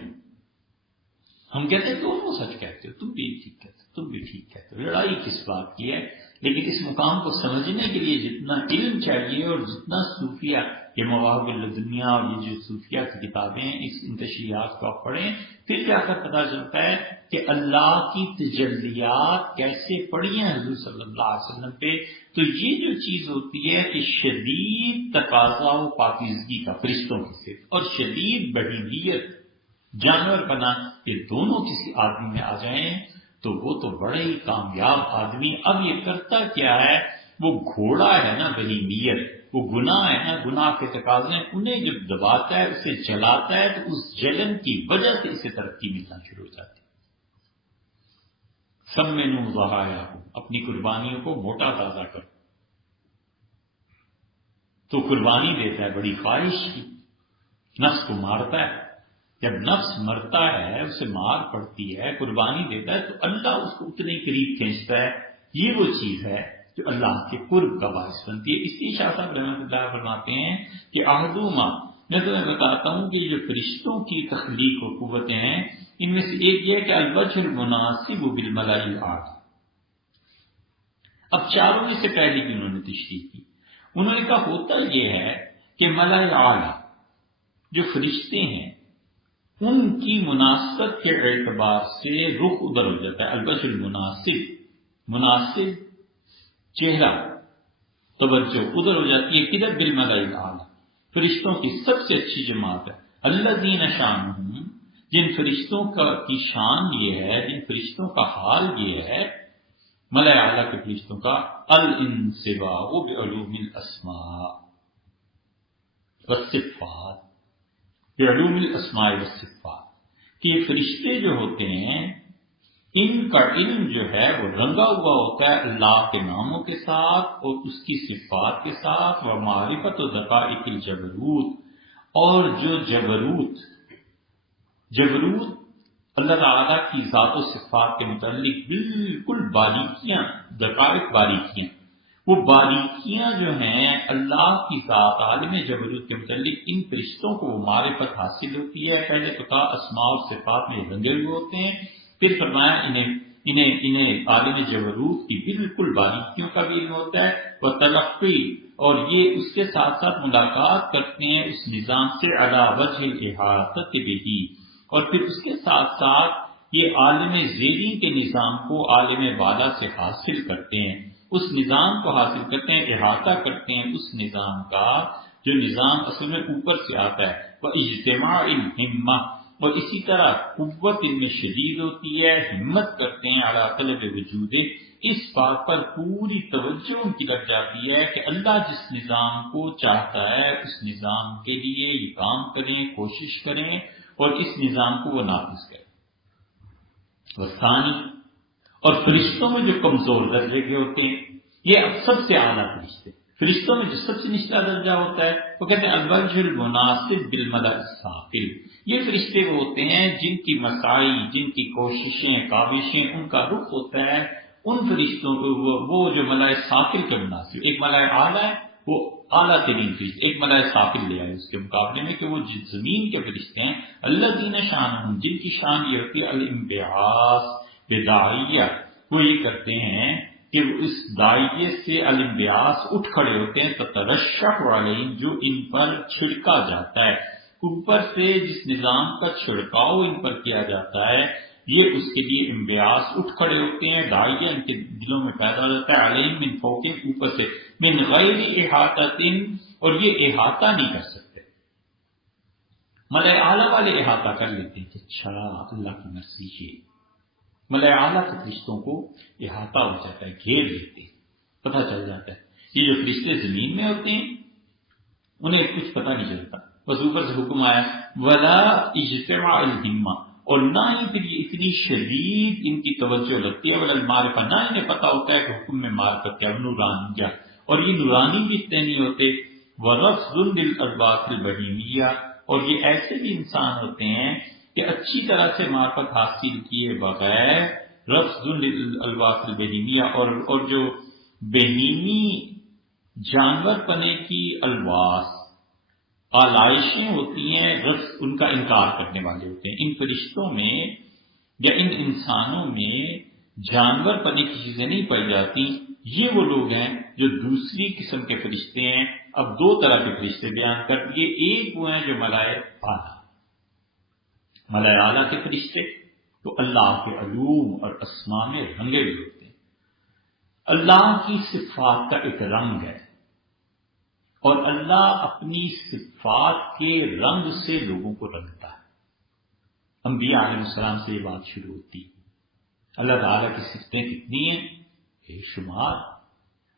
ہم کہتے ہیں دونوں سچ کہتے ہو، تم بھی ٹھیک کہتے ہو، تم بھی ٹھیک کہتے ہو. لڑائی کس بات کی ہے؟ لیکن اس مقام کو سمجھنے کے لیے جتنا علم چاہیے اور جتنا صوفیہ، یہ مواہب الدنیا اور یہ جو صوفیہ کی کتابیں ہیں، اس ان تشریحات کو آپ پڑھیں، پھر جا کر پتہ چلتا ہے کہ اللہ کی تجلیات کیسے پڑھی ہیں حضور صلی اللہ علیہ وسلم پہ. تو یہ جو چیز ہوتی ہے کہ شدید تقاضا و پاکیزگی کا فرشتوں کی صفت اور شدید بہیمیت، جانور بنا، یہ دونوں کسی آدمی میں آ جائیں تو وہ تو بڑے ہی کامیاب آدمی. اب یہ کرتا کیا ہے؟ وہ گھوڑا ہے نا بہیمیت، وہ گناہ ہے نا، گناہ کے تقاضے، انہیں جب دباتا ہے، اسے جلاتا ہے، تو اس جلن کی وجہ سے اسے ترقی ملنا شروع ہو جاتی. سمنوا ضحایاکم، اپنی قربانیوں کو موٹا تازہ کرو. تو قربانی دیتا ہے بڑی خواہش کی، نفس کو مارتا ہے. جب نفس مرتا ہے، اسے مار پڑتی ہے، قربانی دیتا ہے، تو اللہ اس کو اتنے قریب کھینچتا ہے. یہ وہ چیز ہے جو اللہ کے قرب کا باعث بنتی ہے. اس لیے شاہ صاحب رحمۃ اللہ فرماتے ہیں کہ احدہما، میں تمہیں بتاتا ہوں کہ جو فرشتوں کی تخلیق و قوتیں ہیں، ان میں سے ایک یہ ہے کہ الوجہ المناسب بالملأ الاعلی. اب چاروں میں سے پہلی کی انہوں نے تشریح کی. انہوں نے کہا ہوتا یہ ہے کہ ملأ اعلی جو فرشتے ہیں ان کی مناسبت کے اعتبار سے رخ ادھر ہو جاتا ہے. الوجہ المناسب، مناسب چہرہ، توجہ ادھر ہو جاتی ہے. کدھر؟ بالملأ الاعلی، فرشتوں کی سب سے اچھی جماعت ہے. الذین شانہم، جن فرشتوں کی شان یہ ہے، جن فرشتوں کا حال یہ ہے، ملأ اعلی کے فرشتوں کا، الانصباغ بعلوم الاسماء والصفات، بعلوم الاسماء والصفات کہ یہ فرشتے جو ہوتے ہیں ان کا علم جو ہے وہ رنگا ہوا ہوتا ہے اللہ کے ناموں کے ساتھ اور اس کی صفات کے ساتھ، و معرفت و دقائق الجبروت، اور جو جبروت اللہ تعالیٰ کی ذات و صفات کے متعلق بالکل باریکیاں، دقائق باریکیاں، وہ باریکیاں جو ہیں اللہ کی ذات عالم جبروت کے متعلق ان فرشتوں کو وہ معرفت حاصل ہوتی ہے۔ پہلے تو کہا اسماء اور صفات میں رنگے ہوئے ہوتے ہیں، پھر فرمایا انہیں عالم جبروت کی بالکل باریکیوں کا بھی علم ہوتا ہے، وہ تلقی، اور یہ اس کے ساتھ ساتھ ملاقات کرتے ہیں اس نظام سے علی وجہ الاحاطۃ بہ، اور پھر اس کے ساتھ ساتھ یہ عالم زیریں کے نظام کو عالم بالا سے حاصل کرتے ہیں، اس نظام کو حاصل کرتے ہیں، احاطہ کرتے ہیں اس نظام کا جو نظام اصل میں اوپر سے آتا ہے۔ وہ اجتماع الہمہ، اور اسی طرح قوت ان میں شدید ہوتی ہے، ہمت کرتے ہیں علی طلب وجود، اس بات پر پوری توجہ ان کی لگ جاتی ہے کہ اللہ جس نظام کو چاہتا ہے اس نظام کے لیے یہ کام کریں، کوشش کریں اور اس نظام کو وہ نافذ کریں۔ وثانی، اور فرشتوں میں جو کمزور درجے کے ہوتے ہیں، یہ اب سب سے اعلیٰ فرشتے، فرشتوں میں جو سب سے نچلا درجہ ہوتا ہے وہ کہتے ہیں الوجہ المناسب بالملأ الثاقل، یہ فرشتے وہ ہوتے ہیں جن کی مساعی، جن کی کوششیں، کاوشیں، ان کا رخ ہوتا ہے ان فرشتوں وہ جو ملائے ثاقل کے مناسب۔ ایک ملائے اعلیٰ ہے وہ اعلیٰ ترین فرشتے، ایک ملائے ثاقل لے آئے اس کے مقابلے میں کہ وہ زمین کے فرشتے ہیں، الذین شانہم، جن کی شان یہ ہوتی ہے الانبعاث بداعیہ، وہ یہ کرتے ہیں کہ وہ اس داعیے سے الانبعاث اٹھ کھڑے ہوتے ہیں، تترشح علیہم، جو ان پر چھڑکا جاتا ہے، اوپر سے جس نظام کا چھڑکاؤ ان پر کیا جاتا ہے یہ اس کے لیے انبعاث اٹھ کھڑے ہوتے ہیں، داعیہ ان کے دلوں میں پیدا ہو جاتا ہے، علیہم من فوقہم، اوپر سے، من غیر احاطۃ، اور یہ احاطہ نہیں کر سکتے۔ ملائے اعلیٰ والے احاطہ کر لیتے ہیں کہ اچھا اللہ کی مرضی ہے، ملائے اعلیٰ کے فرشتوں کو احاطہ ہو جاتا ہے، گھیر لیتے ہیں، پتہ چل جاتا ہے۔ یہ جو فرشتے زمین میں ہوتے ہیں انہیں کچھ پتہ نہیں چلتا، بس اوپر سے حکم آیا ولا اجتماع الہمہ، اور نہ ہی پھر یہ اتنی شدید ان کی توجہ لگتی ہے، ولا المعرفہ، نہ انہیں پتہ ہوتا ہے کہ حکم میں معرفت کیا، نورانیہ، اور یہ نورانی بھی اتنے نہیں ہوتے، ورفض للالباس البہیمیہ، اور یہ ایسے بھی انسان ہوتے ہیں کہ اچھی طرح سے معرفت حاصل کیے بغیر رفض للالباس البہیمیہ، اور جو بہیمی جانور پنے کی الواس آلائشیں ہوتی ہیں، رفض ان کا انکار کرنے والے ہوتے ہیں۔ ان فرشتوں میں یا ان انسانوں میں جانور پنے کی چیزیں نہیں پائی جاتی، یہ وہ لوگ ہیں جو دوسری قسم کے فرشتے ہیں۔ اب دو طرح کے فرشتے بیان کر دیے، ایک وہ ہیں جو ملائے اعلیٰ، ملائے اعلیٰ کے فرشتے تو اللہ کے علوم اور اسماء میں رنگے ہوئے ہوتے ہیں، اللہ کی صفات کا ایک رنگ ہے، اور اللہ اپنی صفات کے رنگ سے لوگوں کو رنگتا ہے۔ انبیاء علیہ السلام سے یہ بات شروع ہوتی ہے۔ اللہ تعالیٰ کی صفتیں کتنی ہیں؟ بے شمار۔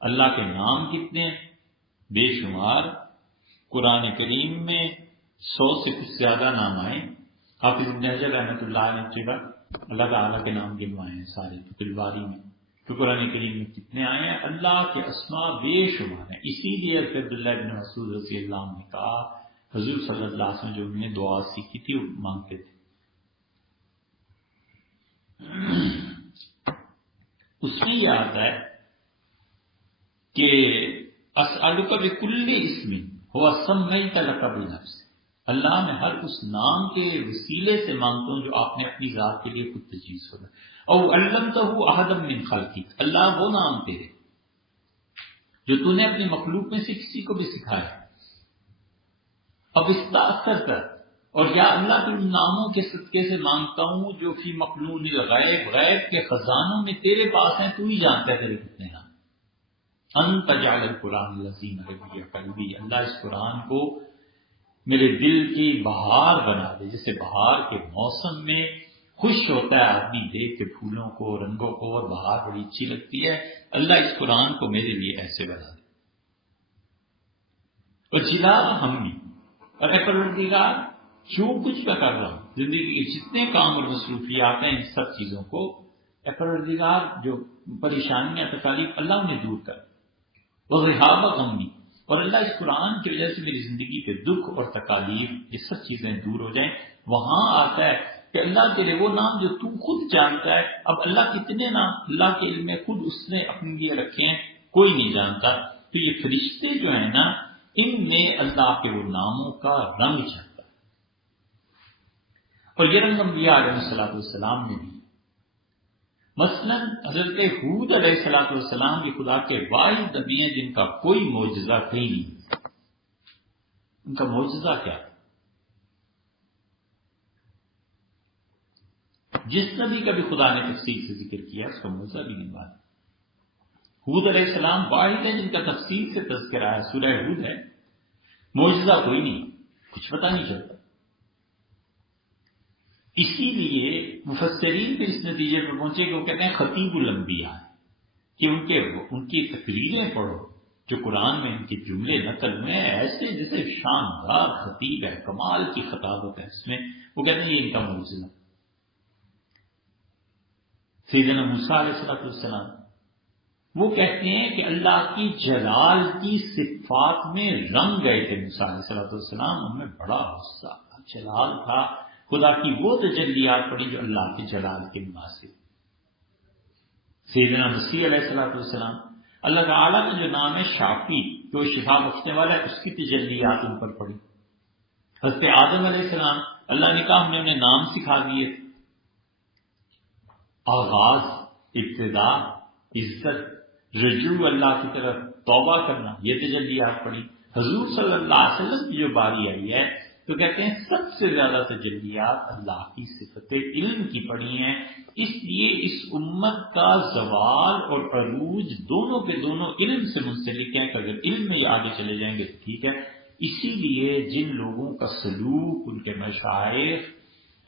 اللہ کے نام کتنے ہیں؟ بے شمار۔ قرآن کریم میں 100 سے کچھ زیادہ نام آئے۔ حافظ ابن حجر رحمۃ اللہ علیہ نے اللہ تعالیٰ کے نام گنوائے ہیں سارے الباری میں، تو قرآن کریم میں کتنے آئے ہیں؟ اللہ کے اسماء بے شمار ہیں۔ اسی لیے عبداللہ ابن مسعود رضی اللہ عنہ نے کہا حضور صلی اللہ علیہ وسلم جو انہوں نے دعا سیکھی تھی وہ مانگتے تھے، اس میں یہ آتا ہے کہ اسألک بکل اسم هو سمیت لک بنفسک، اللہ میں ہر اس نام کے وسیلے سے مانگتا ہوں جو آپ نے اپنی ذات کے لیے خود تجویز فرمایا، او علمتہ احدا من خلقک، اللہ وہ نام تیرے جو تو نے اپنی مخلوق میں سے کسی کو بھی سکھایا، اب استاثر کر، اور یا اللہ کے ناموں کے صدقے سے مانگتا ہوں جو فی مقنون الغیب، غیب کے خزانوں میں تیرے پاس ہیں، تو ہی جانتا ہے تیرے کتنے نام، انت جعل القرآن العظیم ربیع قلبی، اللہ اس قرآن کو میرے دل کی بہار بنا دے، جیسے بہار کے موسم میں خوش ہوتا ہے آدمی دیکھ کے پھولوں کو، رنگوں کو، اور بہار بڑی اچھی لگتی ہے، اللہ اس قرآن کو میرے لیے ایسے بنا دے۔ اور جلا ہمی، اور اے پروردگار جو کچھ میں کر رہا ہوں، زندگی کے جتنے کام اور مصروفیات ہیں، ان سب چیزوں کو اے پروردگار جو پریشانیاں تکالیف اللہ انہیں دور کر، وہ ذہاب غمی، اور اللہ اس قرآن کی وجہ سے میری زندگی پہ دکھ اور تکالیف یہ سب چیزیں دور ہو جائیں۔ وہاں آتا ہے کہ اللہ تیرے وہ نام جو تو خود جانتا ہے۔ اب اللہ کتنے نام اللہ کے علم میں خود اس نے اپنے لیے رکھے ہیں، کوئی نہیں جانتا۔ تو یہ فرشتے جو ہیں نا، ان میں اللہ کے وہ ناموں کا رنگ جھلکتا ہے، اور یہ رنگ انبیاء علیہ السلام نے بھی۔ مثلا حضرت ہود علیہ السلام یہ خدا کے واحد نبی ہیں جن کا کوئی معجزہ کہیں نہیں۔ ان کا معجزہ کیا؟ جس نبی کا بھی خدا نے تفصیل سے ذکر کیا اس کا معجزہ بھی نہیں بات۔ ہود علیہ السلام واحد ہیں جن کا تفصیل سے تذکرہ ہے، سورہ ہود ہے، معجزہ کوئی نہیں، کچھ پتہ نہیں چلتا۔ اسی لیے مفسرین بھی اس نتیجے پر پہنچے کہ وہ کہتے ہیں خطیب الانبیاء ہے، کہ ان کی تقریریں پڑھو جو قرآن میں ان کے جملے نقل میں ایسے جیسے شاندار خطیب ہے، کمال کی خطابت ہے اس میں، وہ کہتے ہیں یہ ان کا معجزہ۔ سیدنا موسیٰ علیہ السلام وہ کہتے ہیں کہ اللہ کی جلال کی صفات میں رنگ گئے تھے موسیٰ علیہ السلام، ان میں بڑا غصہ تھا، جلال تھا، خدا کی وہ تجلیات پڑی جو اللہ کے جلال کے مناسب۔ سیدنا مسیح علیہ السلام اللہ تعالیٰ کا جو نام ہے شافی، جو شفا بخشنے والا ہے، اس کی تجلیات ان پر پڑی۔ حضرت آدم علیہ السلام اللہ نے کہا ہم نے انہیں نام سکھا دیے، آغاز، ابتدا، عزت، رجوع اللہ کی طرف، توبہ کرنا، یہ تجلیات پڑی۔ حضور صلی اللہ علیہ وسلم کی جو باری آئی ہے تو کہتے ہیں سب سے زیادہ تجلیات اللہ کی صفت علم کی پڑی ہیں۔ اس لیے اس امت کا زوال اور عروج دونوں کے دونوں علم سے منسلک ہیں، کہ اگر علم میں آگے چلے جائیں گے تو ٹھیک ہے۔ اسی لیے جن لوگوں کا سلوک ان کے مشائخ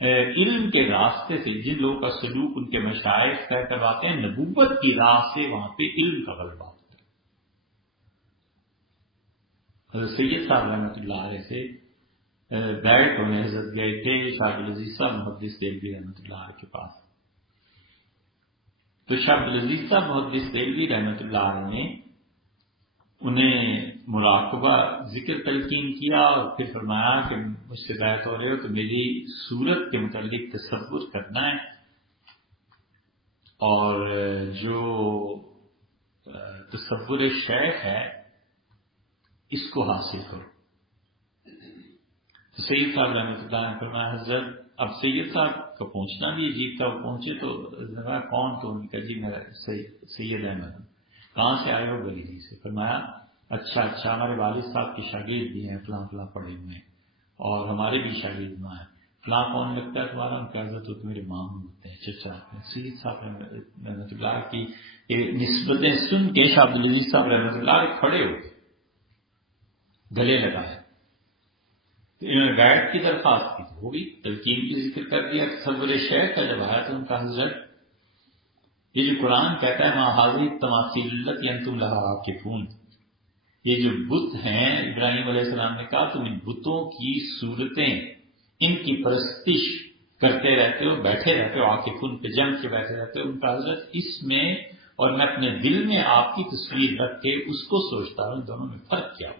علم کے راستے سے، جن لوگوں کا سلوک ان کے مشائخ طے کرواتے ہیں نبوت کی راہ سے، وہاں پہ علم کا غلبہ ہوتا ہے۔ حضرت سید صاحب رحمۃ اللہ علیہ سے بیعت ہونے حضرت گئے تھے شاہ عبدالعزیز صاحب محدث دہلوی رحمۃ اللہ علیہ کے پاس، تو شاہ عبدالعزیز صاحب محدث دہلوی رحمۃ اللہ علیہ نے انہیں مراقبہ ذکر تلقین کیا اور پھر فرمایا کہ مجھ سے بیعت ہو رہے ہو تو میری صورت کے متعلق تصور کرنا ہے، اور جو تصور شیخ ہے اس کو حاصل کرو۔ تو سید صاحب رحمۃ اللہ نے فرمایا حضرت اب سید صاحب کا پہنچنا بھی عجیب تھا، وہ پہنچے تو کون؟ تو ان کا جی میرا سید احمد۔ کہاں سے آئے ہو؟ بریلی سے۔ فرمایا اچھا ہمارے والد صاحب کے شاگرد بھی ہیں، فلاں فلاں پڑھے ہوئے ہیں، اور ہمارے بھی شاگرد وہاں ہیں، فلاں کون لگتا ہے تمہارا؟ ان کا حضرت تو میرے ماموں ہوتے ہیں، چچا۔ سید صاحب رحمۃ اللہ کی نسبتیں سن کے شاہ عبدالعزیز صاحب رحمۃ اللہ کھڑے ہو گئے، گلے لگائے، تو انہوں نے بیعت کی درخواست کی، تو ہوگی تلقین کی ذکر کر دیا۔ تصور شیخ کا جب آیا تو ان کا حضرت یہ جو قرآن کہتا ہے مَا هَٰذِهِ التَّمَاثِيلُ الَّتِي أَنتُمْ لَهَا عَاكِفُونَ، یہ جو بت ہیں، ابراہیم علیہ السلام نے کہا تم ان بتوں کی صورتیں، ان کی پرستش کرتے رہتے ہو، بیٹھے رہتے ہو، عاکفون پہ جم کے بیٹھے رہتے ہو۔ ان کا حضرت اس میں اور میں اپنے دل میں آپ کی تصویر رکھ کے اس کو سوچتا ہوں، ان دونوں میں فرق کیا ہو؟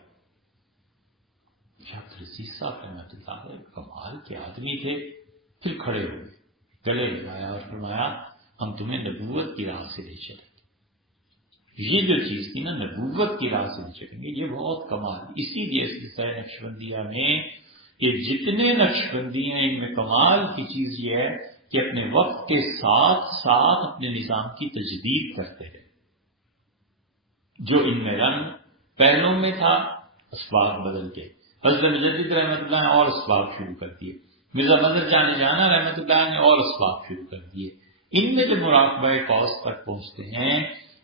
شاہ عبدالعزیز صاحب رحمۃ اللہ علیہ کمال کے آدمی تھے، پھر کھڑے ہوئے، گلے لگایا اور فرمایا ہم تمہیں نبوت کی راہ سے لے چلیں گے۔ یہ جو چیز تھی نا نبوت کی راہ سے لے چلیں گے، یہ بہت کمال۔ اسی لیے سلسلہ نقشبندیہ میں یہ جتنے نقشبندی ہیں ان میں کمال کی چیز یہ ہے کہ اپنے وقت کے ساتھ ساتھ اپنے نظام کی تجدید کرتے رہے۔ جو ان میں رنگ پہلوں میں تھا اسباب بدل کے، حضرت مجدد رحمۃ اللہ نے اور اسباب شروع کر دیے، مرزا مظہر جانا رحمۃ اللہ نے اور اسباب شروع کر دیے۔ ان میں جب مراقبہ قوس تک پہنچتے ہیں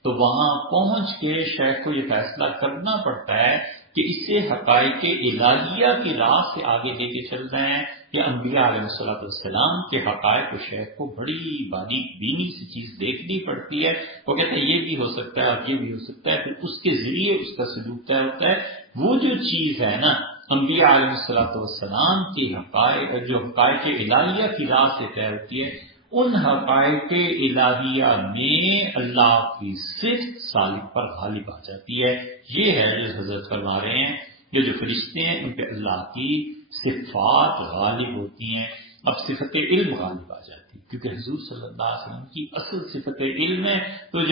تو وہاں پہنچ کے شیخ کو یہ فیصلہ کرنا پڑتا ہے کہ اسے حقائق الہیہ کی راہ سے آگے لے کے چل رہے ہیں کہ انبیاء علیہ السلام کے حقائق کو شیخ کو بڑی باریک بینی سے چیز دیکھنی پڑتی ہے۔ وہ کہتے ہیں یہ بھی ہو سکتا ہے اور یہ بھی ہو سکتا ہے، پھر اس کے ذریعے اس کا سلوک طے ہوتا ہے۔ وہ جو چیز ہے نا انبیاء علیہ الصلوۃ والسلام کی حقائق جو حقائق الہیہ کی راہ سے طے ہوتی ہے، ان حقائق الہیہ میں اللہ کی صفت سالک پر غالب آ جاتی ہے۔ یہ ہے جو حضرت فرما رہے ہیں، یہ جو فرشتے ہیں ان پہ اللہ کی صفات غالب ہوتی ہیں۔ اب صفت علم غالب آ جاتی ہے، کیونکہ حضور صلی اللہ علیہ وسلم کی اصل صفت علم ہے، تو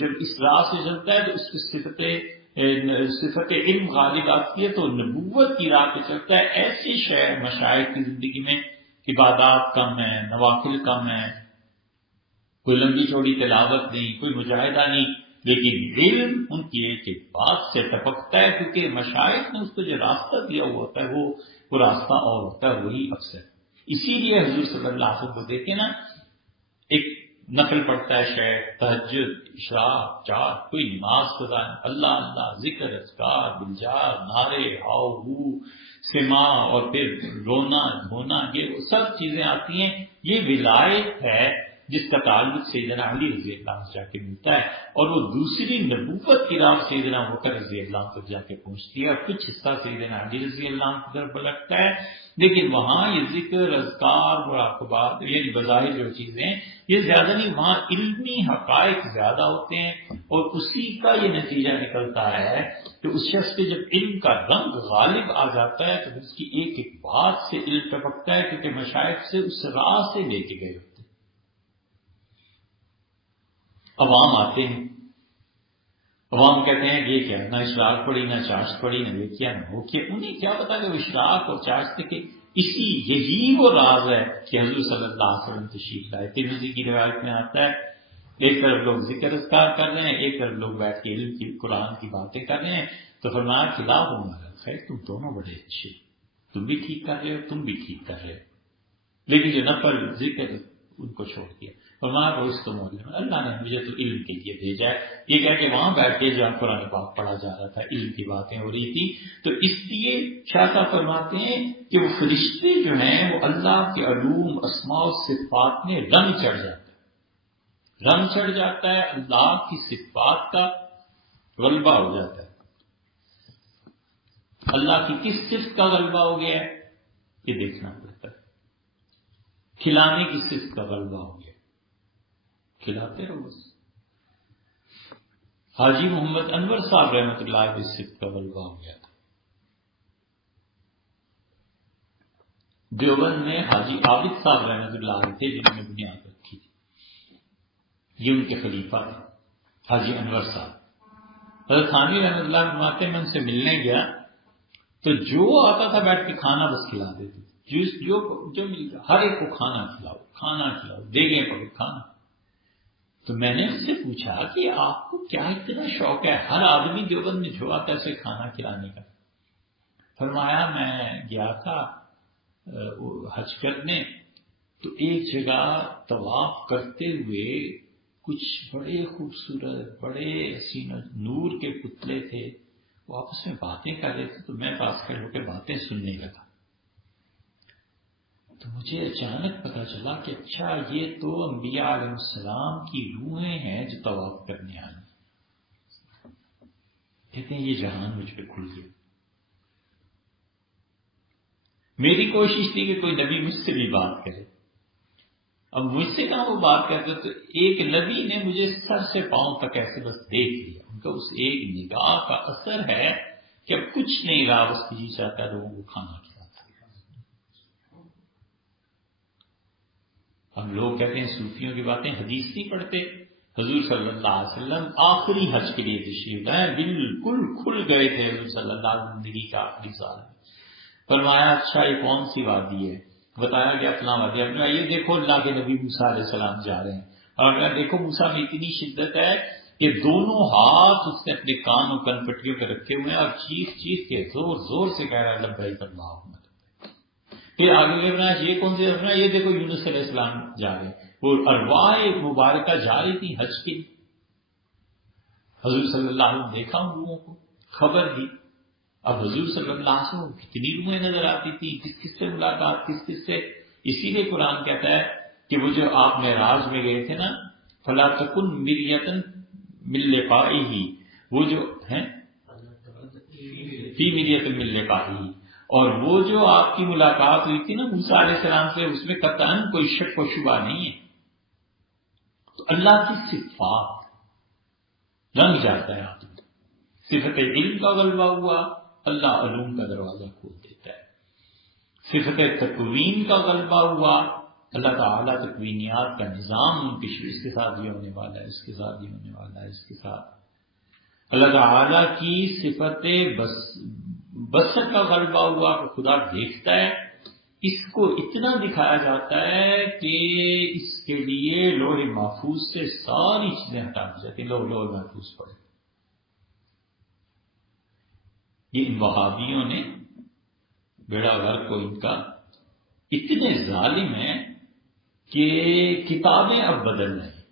جب اس راہ سے چلتا ہے تو اس کی صفت علم غالب آتی ہے، تو نبوت کی راہ پہ چلتا ہے۔ ایسی مشائخ کی زندگی میں عبادات کم ہیں، نوافل کم ہیں، کوئی لمبی چوڑی تلاوت نہیں، کوئی مجاہدہ نہیں، لیکن علم ان کی ایک ایک بات سے ٹپکتا ہے، کیونکہ مشائخ نے اس کو جو راستہ دیا ہوا ہوتا ہے وہ راستہ اور ہوتا ہے، وہی اکثر۔ اسی لیے حضور صلی اللہ علیہ وسلم کو دیکھیں نا، ایک نفل پڑھتا ہے شیخ، تہجد، اشراق، چار، کوئی نماز پڑھتا ہے، اللہ اللہ، ذکر، اذکار، بلجار، نعرے، ہاؤ ہو، سما، اور پھر رونا دھونا، یہ سب چیزیں آتی ہیں۔ یہ ولایت ہے جس کا تعلق سیدنا علی رضی اللہ عنہ سے جا کے ملتا ہے، اور وہ دوسری نبوت کی راہ سیدنا ابوبکر رضی اللہ عنہ تک جا کے پہنچتی ہے، اور کچھ حصہ سیدنا علی رضی اللہ عنہ کی طرف بلٹتا ہے۔ لیکن وہاں یہ ذکر، اذکار، مراقبات، یعنی بظاہر جو چیزیں یہ زیادہ نہیں، وہاں علمی حقائق زیادہ ہوتے ہیں، اور اسی کا یہ نتیجہ نکلتا ہے کہ اس شخص پہ جب علم کا رنگ غالب آ جاتا ہے تو اس کی ایک ایک بات سے علم ٹپکتا ہے، کیونکہ مشائخ سے اس راہ سے لے کے گئے ہوتے ہیں۔ عوام آتے ہیں، عوام کہتے ہیں کہ یہ کیا، نہ اشراق پڑھی، نہ چاشت پڑھی، نہ یہ کیا، نہ وہ کیا۔ انہیں کیا پتا کہ وہ اشراق اور چاشت کے یہی وہ راز ہے کہ حضور صلی اللہ علیہ وسلم تشریف لائے۔ ترمذی کی روایت میں آتا ہے، ایک طرف لوگ ذکر اذکار کر رہے ہیں، ایک طرف لوگ بیٹھ کے علم کی قرآن کی باتیں کر رہے ہیں، تو فرمایا خلاف ہمارا خیر، تم دونوں بڑے اچھے، تم بھی ٹھیک کر رہے ہو، تم بھی ٹھیک کر رہے ہو، لیکن جو نفل ذکر ان کو چھوڑ دیا۔ فرمایا وہ اس معاملے میں اللہ نے مجھے تو علم کے لیے بھیجا ہے، یہ کہہ کہ وہاں بیٹھ کے جہاں قرآن پاک پڑھا جا رہا تھا، علم کی باتیں ہو رہی تھی، تو اس لیے شاہ صاحب فرماتے ہیں کہ وہ فرشتے جو ہیں وہ اللہ کے علوم، اسماء و صفات میں رنگ چڑھ جاتا ہے، اللہ کی صفات کا غلبہ ہو جاتا ہے۔ اللہ کی کس صفت کا غلبہ ہو گیا ہے یہ دیکھنا پڑتا ہے۔ کھلانے کی صفت کا غلبہ ہو گیا، کھلاتے رہو بس۔ حاجی محمد انور صاحب رحمۃ اللہ کی صفت کا غلبہ ہو گیا تھا۔ دیوبند میں حاجی عابد صاحب رحمۃ اللہ علیہ تھے جنہوں نے بنیاد رکھی تھی، یہ ان کے خلیفہ تھے حاجی انور صاحب۔ حضرت ثانوی رحمۃ اللہ فرماتے ہیں میں ان سے ملنے گیا تو جو آتا تھا بیٹھ کے کھانا بس کھلا دیتے، جو ملتا ہر ایک کو کھانا کھلاؤ، دیگیں پکے کھانا۔ تو میں نے اس سے پوچھا کہ آپ کو کیا اتنا شوق ہے ہر آدمی دیوبند میں جو آتا ہے اسے کھانا کھلانے کا؟ فرمایا میں گیا تھا حج کرنے، تو ایک جگہ طواف کرتے ہوئے کچھ بڑے خوبصورت، بڑے حسین نور کے پتلے تھے، وہ آپس میں باتیں کر رہے تھے، تو میں پاس کھڑے ہو کے باتیں سننے لگا۔ تو مجھے اچانک پتا چلا کہ اچھا یہ تو انبیاء علیہ السلام کی روحیں ہیں جو طواف کرنے آئی۔ کہتے ہیں یہ جہان مجھ پہ کھل گیا۔ میری کوشش تھی کہ کوئی نبی مجھ سے بھی بات کرے، اب مجھ سے کہاں وہ بات کرتے، تو ایک نبی نے مجھے سر سے پاؤں تک ایسے بس دیکھ لیا۔ ان کا اس ایک نگاہ کا اثر ہے کہ اب کچھ نہیں رہا، بس جی چاہتا ہے لوگوں کو کھانا کھلاتا۔ ہم لوگ کہتے ہیں صوفیوں کی باتیں، حدیث نہیں پڑھتے۔ حضور صلی اللہ علیہ وسلم آخری حج کے لیے تشریف لائے، بالکل کھل گئے تھے حضور صلی اللہ علیہ وسلم زندگی کا آخری سال۔ فرمایا اچھا یہ کون سی وادی ہے؟ بتایا گیا فلاں وادی۔ یہ دیکھو اللہ کے نبی موسیٰ علیہ السلام جا رہے ہیں، اور دیکھو موسیٰ میں اتنی شدت ہے کہ دونوں ہاتھ اس نے اپنے کان اور کن پٹیوں پہ رکھے ہوئے ہیں، اور چیخ کے زور زور سے کہہ رہا ہے لبیک اللہم۔ پھر آگے بنایا یہ کون سی بنایا، یہ دیکھو یونس علیہ السلام جا رہے ہیں، وہ ارواح مبارکہ جا رہی تھی حج کی۔ حضور صلی اللہ علیہ وسلم دیکھا ان لوگوں کو، خبر دی۔ اب حضور صلی اللہ علیہ وسلم کتنی روحیں نظر آتی تھی، کس سے ملاقات، کس سے۔ اسی لیے قرآن کہتا ہے کہ وہ جو آپ معراج میں گئے تھے نا، فلا تکن مریۃ من لقائہ، وہ جو ہیں فی مریۃ من لقائہ، اور وہ جو آپ کی ملاقات ہوئی تھی نا موسیٰ علیہ السلام سے، اس میں قطعاً کوئی شک و شبہ نہیں ہے. تو اللہ کی صفات رنگ جاتا ہے آدمی. صفت علم کا غلبہ ہوا، اللہ علوم کا دروازہ کھول دیتا ہے. صفت تکوین کا غلبہ ہوا، اللہ تعالیٰ تکوینیات کا نظام منتشر، اس کے ساتھ یہ ہونے والا ہے، اس کے ساتھ یہ ہونے والا ہے، اس کے ساتھ. اللہ تعالیٰ کی صفت بصر کا غلبہ ہوا کہ خدا دیکھتا ہے. اس کو اتنا دکھایا جاتا ہے کہ اس کے لیے لوح محفوظ سے ساری چیزیں ہٹا دی جاتی ہیں. لوح محفوظ پڑے. یہ ان وہابیوں نے بیڑا غرق کو ان کا اتنے ظالم ہیں کہ کتابیں اب بدل رہے ہیں.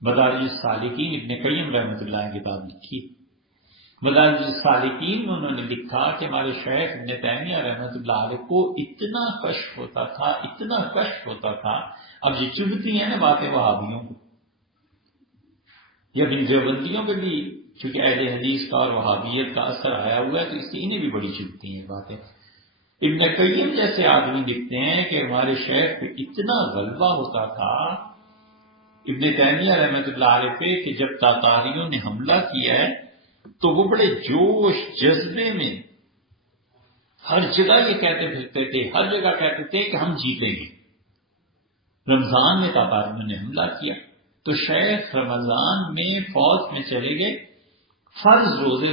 مدارج السالکین ابن قیم رحمۃ اللہ نے کتاب لکھی. مدارج السالکین میں انہوں نے لکھا کہ ہمارے شیخ ابن تیمیہ رحمۃ اللہ علیہ کو اتنا کشف ہوتا تھا، اتنا کشف ہوتا تھا. اب یہ چبھتی ہیں نا باتیں وہابیوں کو، یا بن دیوبندیوں پہ بھی، چونکہ اہل حدیث کا اور وہابیت کا اثر آیا ہوا ہے تو اس کی انہیں بھی بڑی چبھتی ہیں باتیں. ابن قیم جیسے آدمی لکھتے ہیں کہ ہمارے شیخ پہ اتنا غلبہ ہوتا تھا ابن تیمیہ رحمۃ اللہ علیہ پہ کہ جب تاتاریوں نے حملہ کیا ہے تو وہ بڑے جوش جذبے میں ہر جگہ یہ کہتے پھرتے تھے، ہر جگہ کہتے تھے کہ ہم جیتیں گے. رمضان میں تاتاریوں نے حملہ کیا تو شیخ رمضان میں فوج میں چلے گئے، فرض روزے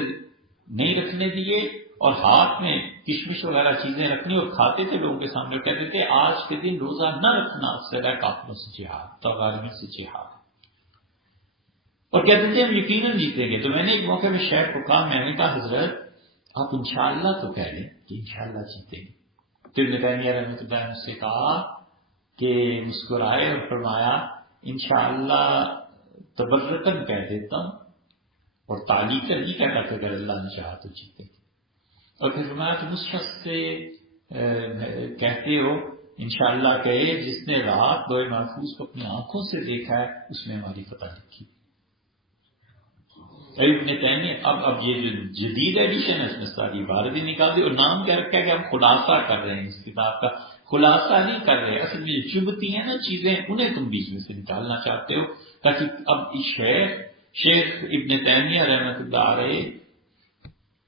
نہیں رکھنے دیے اور ہاتھ میں کشمش وغیرہ چیزیں رکھنی اور کھاتے تھے لوگوں کے سامنے. کہتے تھے آج کے دن روزہ نہ رکھنا افضل ہے کافروں سے جہاد، تاتاریوں سے جہاد. اور کہتے تھے ہم یقیناً جیتیں گے. تو میں نے ایک موقع میں شیخ کو کہا، میں نے کہا حضرت آپ انشاءاللہ تو کہہ لیں کہ انشاءاللہ جیتیں گے. تو ابن تیمیہ رحمۃ اللہ نے مجھ سے کہا کہ مسکرائے اور فرمایا انشاءاللہ تبرکن کہہ دیتا ہوں اور تعلیقاً نہیں کہتا کہ اگر اللہ نے چاہا تو جیتے گے. اور پھر فرمایا تم اس شخص سے کہتے ہو انشاءاللہ کہے جس نے رات لوح محفوظ کو اپنی آنکھوں سے دیکھا ہے، اس میں ہماری فتح لکھی. ابن تیمیہ اب یہ جو جدید ایڈیشن ہے اس میں ساری عبارتیں نکال دی اور نام کیا رکھا ہے کہ ہم خلاصہ کر رہے ہیں. اس کتاب کا خلاصہ نہیں کر رہے، اصل میں جو چبھتی ہیں نا چیزیں انہیں تم بیچ میں سے نکالنا چاہتے ہو تاکہ اب شیخ ابن تیمیہ رحمۃ اللہ علیہ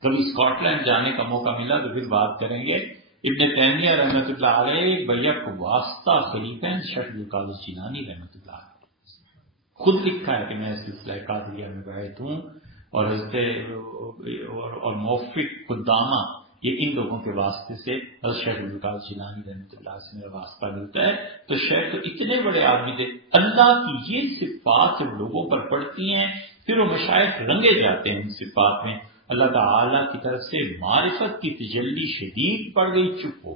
کبھی اسکاٹ لینڈ جانے کا موقع ملا تو پھر بات کریں گے. ابن تیمیہ رحمۃ اللہ علیہ بیک واسطہ خلیفہ شیخ القادر جیلانی رحمۃ اللہ علیہ خود لکھا ہے کہ میں سلسلہ قادریہ میں بیعت ہوں اور حضرت اور موفق قدامہ یہ ان لوگوں کے واسطے سے حضرت شیخ القادر جیلانی رحمۃ اللہ سے میرا واسطہ ملتا ہے. تو شیخ تو اتنے بڑے آدمی تھے. اللہ کی یہ صفات جب لوگوں پر پڑتی ہیں پھر وہ مشائخ رنگے جاتے ہیں ان صفات میں. اللہ تعالیٰ کی طرف سے معرفت کی تجلی شدید پڑ گئی، چپ ہو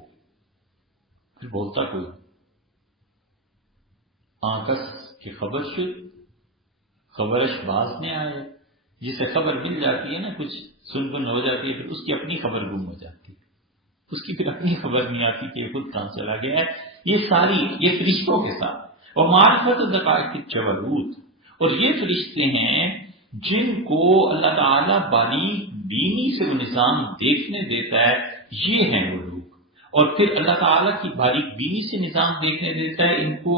پھر بولتا کوئی آنکس کی خبر شد خبرش باز نے آئے. جسے خبر مل جاتی ہے نا کچھ سن ہو جاتی ہے پھر اس کی اپنی خبر گم ہو جاتی ہے، اس کی پھر اپنی خبر نہیں آتی کہ خود کہاں چلا گیا ہے. یہ ساری یہ فرشتوں کے ساتھ اور معرفت و دقائق کی جبروت. اور یہ فرشتے ہیں جن کو اللہ تعالیٰ باریک بینی سے وہ نظام دیکھنے دیتا ہے، یہ ہیں وہ لوگ. اور پھر اللہ تعالیٰ کی باریک بینی سے نظام دیکھنے دیتا ہے، ان کو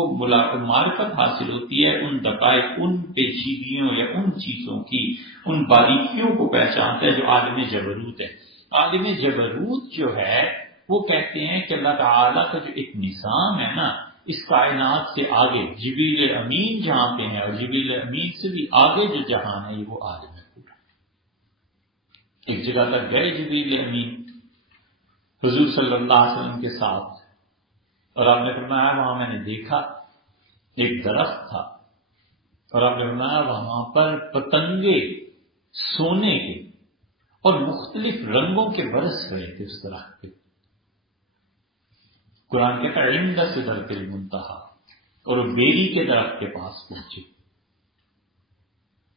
معرفت حاصل ہوتی ہے ان دقائق، ان پیچیدگیوں یا ان چیزوں کی، ان باریکیوں کو پہچانتا ہے جو عالم جبروت ہے. عالم جبروت جو ہے وہ کہتے ہیں کہ اللہ تعالیٰ کا جو ایک نظام ہے نا اس کائنات سے آگے جبریل امین جہاں پہ ہیں اور جبریل امین سے بھی آگے جو جہان ہے یہ وہ عالم ہے پورا. ایک جگہ تک گئے جبریل امین حضور صلی اللہ علیہ وسلم کے ساتھ اور آپ نے فرمایا وہاں میں نے دیکھا ایک درخت تھا اور آپ نے فرمایا وہاں پر پتنگے سونے کے اور مختلف رنگوں کے برس رہے تھے اس درخت پہ. قرآن کہتا ہے عند سدرۃ المنتہا، اور وہ بیری کے درخت کے پاس پہنچے.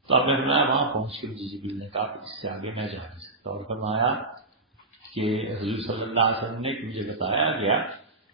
تو آپ نے فرمایا وہاں پہنچ کے مجھے جبریل نے کہا کہ اس سے آگے میں جا نہیں سکتا. اور فرمایا کہ حضور صلی اللہ علیہ وسلم نے مجھے بتایا گیا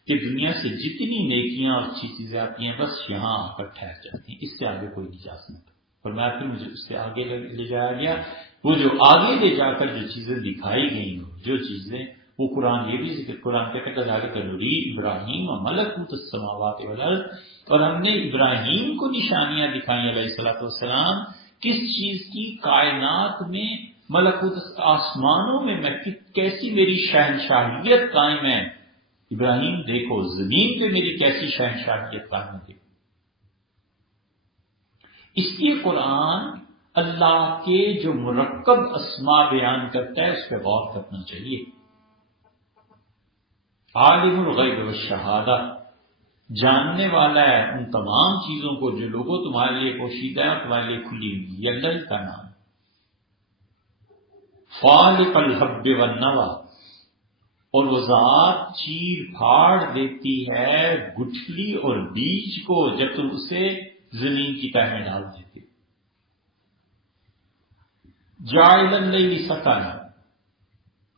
کہ دنیا سے جتنی نیکیاں اور اچھی چیزیں آتی ہیں بس یہاں آ کر ٹھہر جاتی ہیں، اس سے آگے کوئی نہیں جا سکتا. فرمایا پھر مجھے اس سے آگے لے جایا گیا. وہ جو آگے لے جا کر جو چیزیں دکھائی گئی ہوں جو چیزیں وہ قرآن یہ بھی ذکر قرآن کہتا ہے کذالک نری ابراہیم ملکوت السماوات والارض، اور ہم نے ابراہیم کو نشانیاں دکھائیں علیہ الصلوۃ والسلام، کس چیز کی؟ کائنات میں ملکوت آسمانوں میں میں کیسی میری شہنشاہیت قائم ہے، ابراہیم دیکھو زمین پہ میری کیسی شہنشاہیت قائم ہے۔ اس لیے قرآن اللہ کے جو مرکب اسماء بیان کرتا ہے اس پہ غور کرنا چاہیے۔ عالم الغیب والشہادہ، جاننے والا ہے ان تمام چیزوں کو جو لوگوں تمہارے لیے پوشیدہ ہے اور تمہارے لیے کھلی ہوئی، یہ اللہ کا نام۔ فالق الحب والنوى، اور وہ ذات چیر پھاڑ دیتی ہے گٹھلی اور بیج کو جب تم اسے زمین کی تہ میں ڈال دیتے۔ جاعل اللیل سکنا،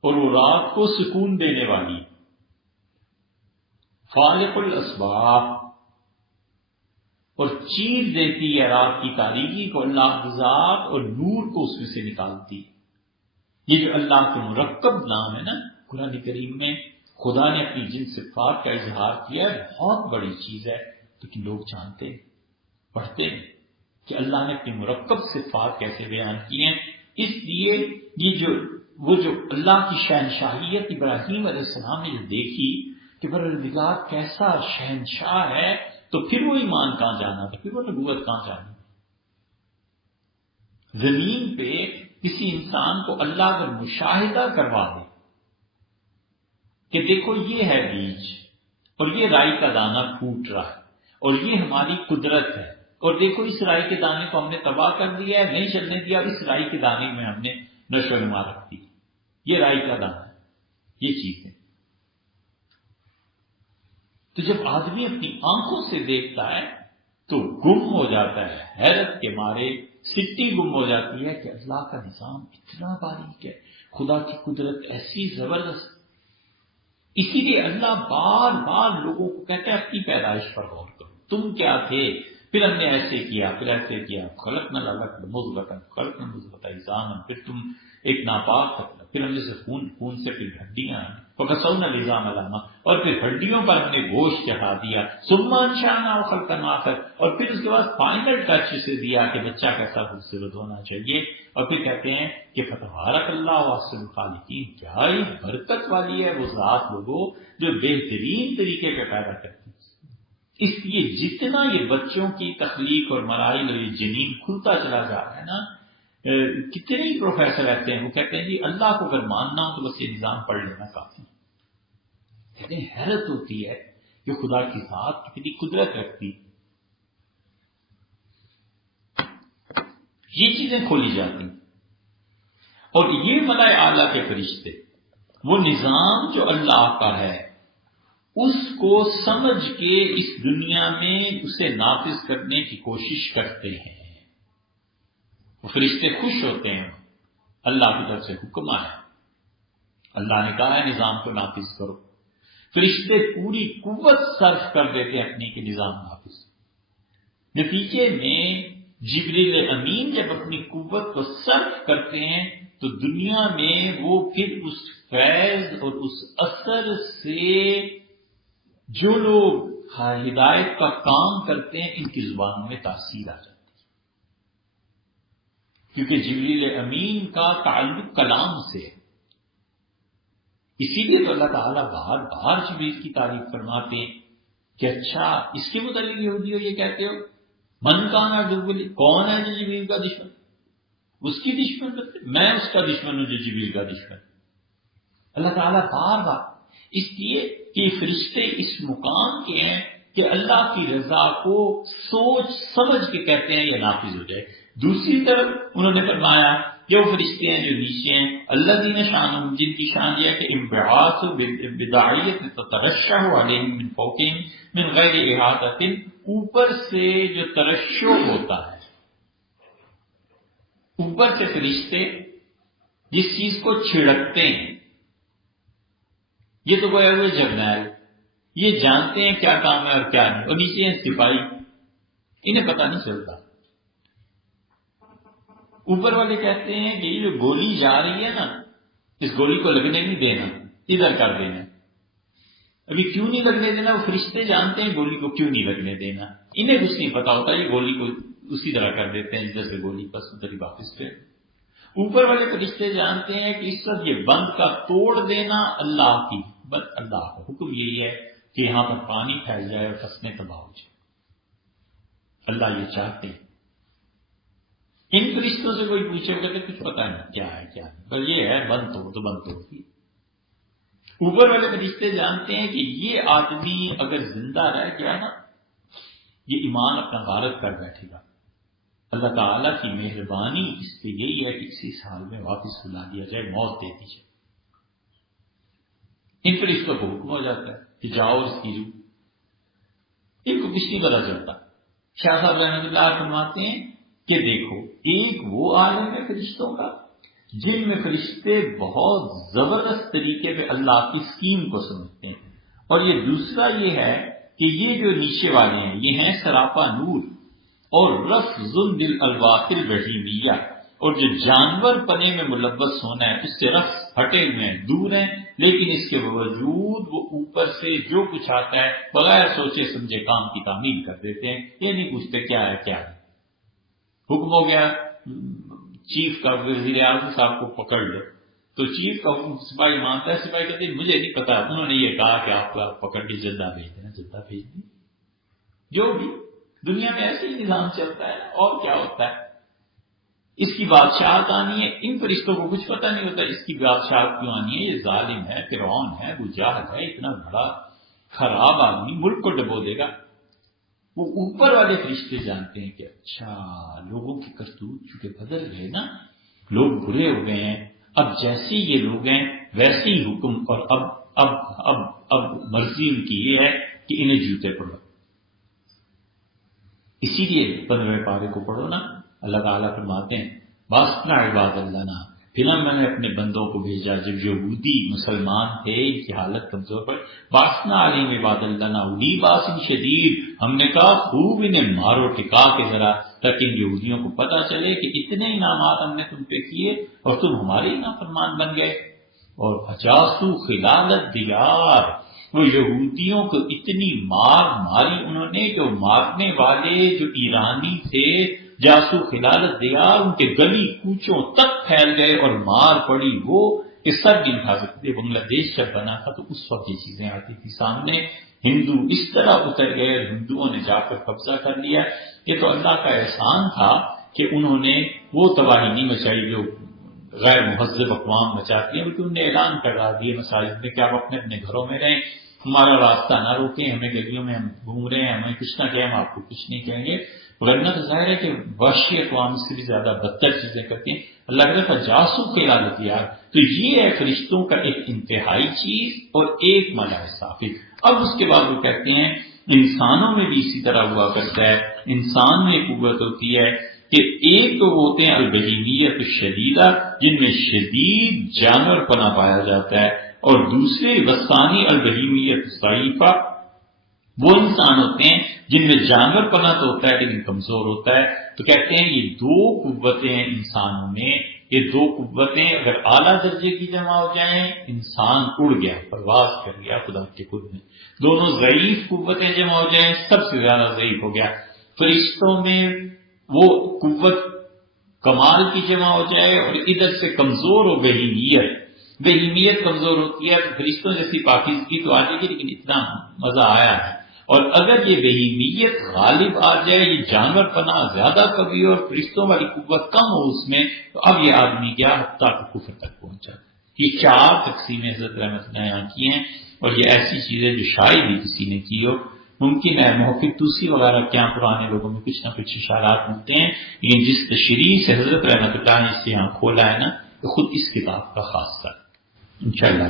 اور وہ رات کو سکون دینے والی۔ فالق الاسباح، اور چیر دیتی ہے رات کی تاریکی کو اللہ کی ذات اور نور کو اس میں سے نکالتی۔ یہ جو اللہ کے مرکب نام ہے نا قرآن کریم میں، خدا نے اپنی جن صفات کا اظہار کیا ہے، بہت بڑی چیز ہے، لیکن لوگ جانتے ہیں، پڑھتے ہیں کہ اللہ نے اپنی مرکب صفات کیسے بیان کی ہیں۔ اس لیے یہ جو اللہ کی شہنشاہیت ابراہیم علیہ السلام نے جو دیکھی کہ پروردگار کیسا شہنشاہ ہے، تو پھر وہ ایمان کہاں جانا تھا، پھر وہ نبوت کہاں جانا۔ زمین پہ کسی انسان کو اللہ اگر مشاہدہ کروا دے کہ دیکھو یہ ہے بیج، اور یہ رائی کا دانہ پھوٹ رہا ہے، اور یہ ہماری قدرت ہے، اور دیکھو اس رائی کے دانے کو ہم نے تباہ کر دیا ہے، نہیں چلنے دیا، اس رائی کے دانے میں ہم نے نشو و نما رکھ دی، یہ رائی کا دانہ ہے، یہ چیز ہے۔ تو جب آدمی اپنی آنکھوں سے دیکھتا ہے تو گم ہو جاتا ہے، حیرت کے مارے سٹی گم ہو جاتی ہے کہ اللہ کا نظام اتنا باریک ہے، خدا کی قدرت ایسی زبردست۔ اسی لیے اللہ بار بار لوگوں کو کہتا ہے اپنی پیدائش پر غور کرو، تم کیا تھے، پھر ہم نے ایسے کیا، پھر ایسے کیا، خلقنا مضغۃ، خلقنا مضغۃ عظاما، پھر تم ایک ناپاک تھا، پھر ہم نے سے خون سے پھر ہڈیاں، فکسونا العظام لحما، اور پھر ہڈیوں پر ہم نے گوشت چڑھا دیا، ثم انشأناہ خلقا آخر، اور پھر اس کے بعد فائنل ٹچ اسے دیا کہ بچہ کیسا خوبصورت ہونا چاہیے، اور پھر کہتے ہیں کہ فتبارک اللہ احسن الخالقین، کیا ہی برکت والی ہے وہ ذات لوگوں جو بہترین طریقے کا پیدا کرتی ہے۔ اس لیے جتنا یہ بچوں کی تخلیق اور مراحل اور یہ جنین کھلتا چلا جا رہا ہے نا، کتنے ہی پروفیسر رہتے ہیں وہ کہتے ہیں جی اللہ کو اگر ماننا ہو تو بس یہ نظام پڑھ لینا کافی۔ کہتے ہیں حیرت ہوتی ہے کہ خدا کی ذات کتنی قدرت رکھتی، یہ چیزیں کھولی جاتی، اور یہ ملائے اعلیٰ کے فرشتے وہ نظام جو اللہ کا ہے اس کو سمجھ کے اس دنیا میں اسے نافذ کرنے کی کوشش کرتے ہیں۔ وہ فرشتے خوش ہوتے ہیں، اللہ کی طرف سے حکم آیا، اللہ نے کہا ہے نظام کو نافذ کرو، فرشتے پوری قوت صرف کر دیتے ہیں اپنی کہ نظام نافذ۔ نتیجے میں جبریل امین جب اپنی قوت کو صرف کرتے ہیں تو دنیا میں وہ پھر اس فیض اور اس اثر سے جو لوگ ہدایت کا کام کرتے ہیں ان کی زبانوں میں تاثیر آ جاتی ہے، کیونکہ جبریل امین کا تعلق کلام سے ہے۔ اسی لیے تو اللہ تعالیٰ بار بار جبریل کی تعریف فرماتے ہیں کہ اچھا اس کے متعلق یہودیوں یہ کہتے ہو من کان عدو، کون ہے جو جبریل کا دشمن؟ اس کی دشمن، میں اس کا دشمن ہوں جو جبریل کا دشمن۔ اللہ تعالیٰ بار بار، اس لیے کہ فرشتے اس مقام کے ہیں کہ اللہ کی رضا کو سوچ سمجھ کے کہتے ہیں یہ نافذ ہو جائے۔ دوسری طرف انہوں نے فرمایا کہ وہ فرشتے ہیں جو نیچے ہیں، الذین شانہم، جن کی شان یہ ہے کہ انبعاث بداعیت تترشح علیہم من فوقہم من غیر احاطۃ، اوپر سے جو ترشح ہوتا ہے، اوپر سے فرشتے جس چیز کو چھڑکتے ہیں، یہ تو گویا ہوئے جرنیل، یہ جانتے ہیں کیا کام ہے اور کیا نہیں، اور نیچے ہیں سپاہی، انہیں پتہ نہیں چلتا۔ اوپر والے کہتے ہیں کہ یہ جو گولی جا رہی ہے نا، اس گولی کو لگنے نہیں دینا، ادھر کر دینا. ابھی کیوں نہیں لگنے دینا؟ وہ فرشتے جانتے ہیں گولی کو کیوں نہیں لگنے دینا. انہیں کچھ نہیں پتا ہوتا، یہ گولی کو اسی طرح کر دیتے ہیں جیسے گولی بس ادھر ہی واپس پہ. اوپر والے فرشتے جانتے ہیں کہ اس وقت یہ بند کا توڑ دینا اللہ کی، بس اللہ کا حکم یہی ہے کہ یہاں پر پانی پھیل جائے اور فصلیں تباہ ہو جائے. اللہ یہ چاہتے ہیں. ان فرشتوں سے کوئی پوچھے گا کہ کچھ پتا نہیں کیا ہے کیا نہیں، پر یہ ہے بند توڑ تو بند توڑ کی. اوپر والے فرشتے جانتے ہیں کہ یہ آدمی اگر زندہ رہ گیا نا، یہ ایمان اپنا غارت کر بیٹھے گا. اللہ تعالیٰ کی مہربانی اس پہ یہی ہے کہ اسی سال میں واپس بلا دیا جائے، موت دے دی جائے. ان فرشتوں کو حکم ہو جاتا ہے کہ جاؤ اس کی روح. ان کو کچھ نہیں پتا چلتا. شاہ صاحب رحمۃ اللہ فرماتے ہیں کہ دیکھو، ایک وہ عالم ہے فرشتوں کا جن میں فرشتے بہت زبردست طریقے پہ اللہ کی اسکیم کو سمجھتے ہیں، اور یہ دوسرا یہ ہے کہ یہ جو نیچے والے ہیں یہ ہیں سراپا نور اور رفض للالواح البہیمیہ، اور جو جانور پنے میں ملوث ہونا ہے اس سے رفض ہٹے ہوئے ہیں، دور ہیں، لیکن اس کے باوجود وہ اوپر سے جو کچھ آتا ہے بغیر سوچے سمجھے کام کی تعمیل کر دیتے ہیں. یہ نہیں پوچھتے کیا ہے کیا ہے. حکم ہو گیا چیف کا، وزیر اعظم صاحب کو پکڑ لو، تو چیف کا حکم سپاہی مانتا ہے. سپاہی کہتے ہیں مجھے نہیں پتا، انہوں نے یہ کہا کہ آپ کو پکڑ کے جدہ بھیج دینا. جدہ بھیج دیں. جو بھی دنیا میں ایسے ہی نظام چلتا ہے، اور کیا ہوتا ہے. اس کی بادشاہت آنی ہے. ان فرشتوں کو کچھ پتہ نہیں ہوتا اس کی بادشاہت کیوں آنی ہے. یہ ظالم ہے، فرعون ہے، ابو جہل ہے، اتنا بڑا خراب آدمی ملک کو ڈبو دے گا. وہ اوپر والے فرشتے جانتے ہیں کہ اچھا لوگوں کی کرتوت چونکہ بدل گئے نا، لوگ برے ہو گئے ہیں، اب جیسے یہ لوگ ہیں ویسے ہی حکم، اور اب مرضی ان کی یہ ہے کہ انہیں جوتے پڑھو. اسی لیے 15ویں پارے کو پڑھو نا. اللہ تعالیٰ فرماتے ہیں واسطنا عباد اللہ نا، پھر میں نے اپنے بندوں کو بھیجا جب یہودی مسلمان تھے، ان کی حالت کمزور پر. واسطنا علیہم عباد اللہ نا اولی باس شدید، ہم نے کہا خوب انہیں مارو ٹکا کے ذرا، تاکہ ان یہودیوں کو پتا چلے کہ اتنے انعامات ہم نے تم پہ کیے اور تم ہمارے ہی نافرمان بن گئے. اور اجاسو خلال الدیار، وہ یہودیوں کو اتنی مار ماری انہوں نے، جو مارنے والے جو ایرانی تھے جاسو خلال الدیار، ان کے گلی کوچوں تک پھیل گئے اور مار پڑی. وہ اس سب نہیں کھا سکتے. بنگلہ دیش جب بنا تھا تو اس وقت یہ چیزیں آتی تھی سامنے. ہندو اس طرح اتر گئے اور ہندوؤں نے جا کر قبضہ کر لیا. یہ تو اللہ کا احسان تھا کہ انہوں نے وہ تباہی نہیں مچائی جو غیر مہذب اقوام مچاتی ہیں، بلکہ انہوں نے اعلان کرا دیا مساجد میں کہ آپ اپنے اپنے گھروں میں رہیں، ہمارا راستہ نہ روکیں، ہمیں گلیوں میں ہم گھوم رہے ہیں، ہمیں کچھ نہ کہیں، ہم آپ کو کچھ نہیں کہیں گے. ورنہ تو ظاہر ہے کہ وحشی اقوام سے بھی زیادہ بدتر چیزیں کرتی ہیں. اللہ کہتا ہے جاسو خلال الدیار. تو یہ ہے فرشتوں کا ایک انتہائی چیز اور ایک ملائک ثابت. اب اس کے بعد وہ کہتے ہیں انسانوں میں بھی اسی طرح ہوا کرتا ہے. انسان میں قوت ہوتی ہے کہ ایک تو ہوتے ہیں البہیمیت الشدیدہ، جن میں شدید جانور پنا پایا جاتا ہے، اور دوسرے وسانی البہیمیت ضعیفہ، وہ انسان ہوتے ہیں جن میں جانور پنا تو ہوتا ہے لیکن کمزور ہوتا ہے. تو کہتے ہیں یہ دو قوتیں انسانوں میں، یہ دو قوتیں اگر اعلیٰ درجے کی جمع ہو جائیں انسان اڑ گیا، پرواز کر گیا خدا کے خود میں. دونوں ضعیف قوتیں جمع ہو جائیں سب سے زیادہ ضعیف ہو گیا. فرشتوں میں وہ قوت کمال کی جمع ہو جائے اور ادھر سے کمزور ہو بہیمیت کمزور ہوتی ہے. فرشتوں جیسی پاکیزگی تو آ جائے گی لیکن اتنا مزہ آیا ہے. اور اگر یہ بہیمیت غالب آ جائے، یہ جانور پنا زیادہ قوی اور فرشتوں والی قوت کم ہو اس میں، تو اب یہ آدمی کیا حتیٰ کہ کفر تک پہنچ جاتا ہے. یہ 4 تقسیمیں حضرت رحمۃ اللہ یہاں کی ہیں، اور یہ ایسی چیزیں جو شاید ہی کسی نے کی ہو. ممکن ہے محقق توسی وغیرہ کیا پرانے لوگوں میں کچھ نہ کچھ اشارات ملتے ہیں، لیکن جس تشریح سے حضرت رحمۃ اللہ نے اسے یہاں کھولا ہے نا، تو خود اس کتاب کا خاص کر انشاءاللہ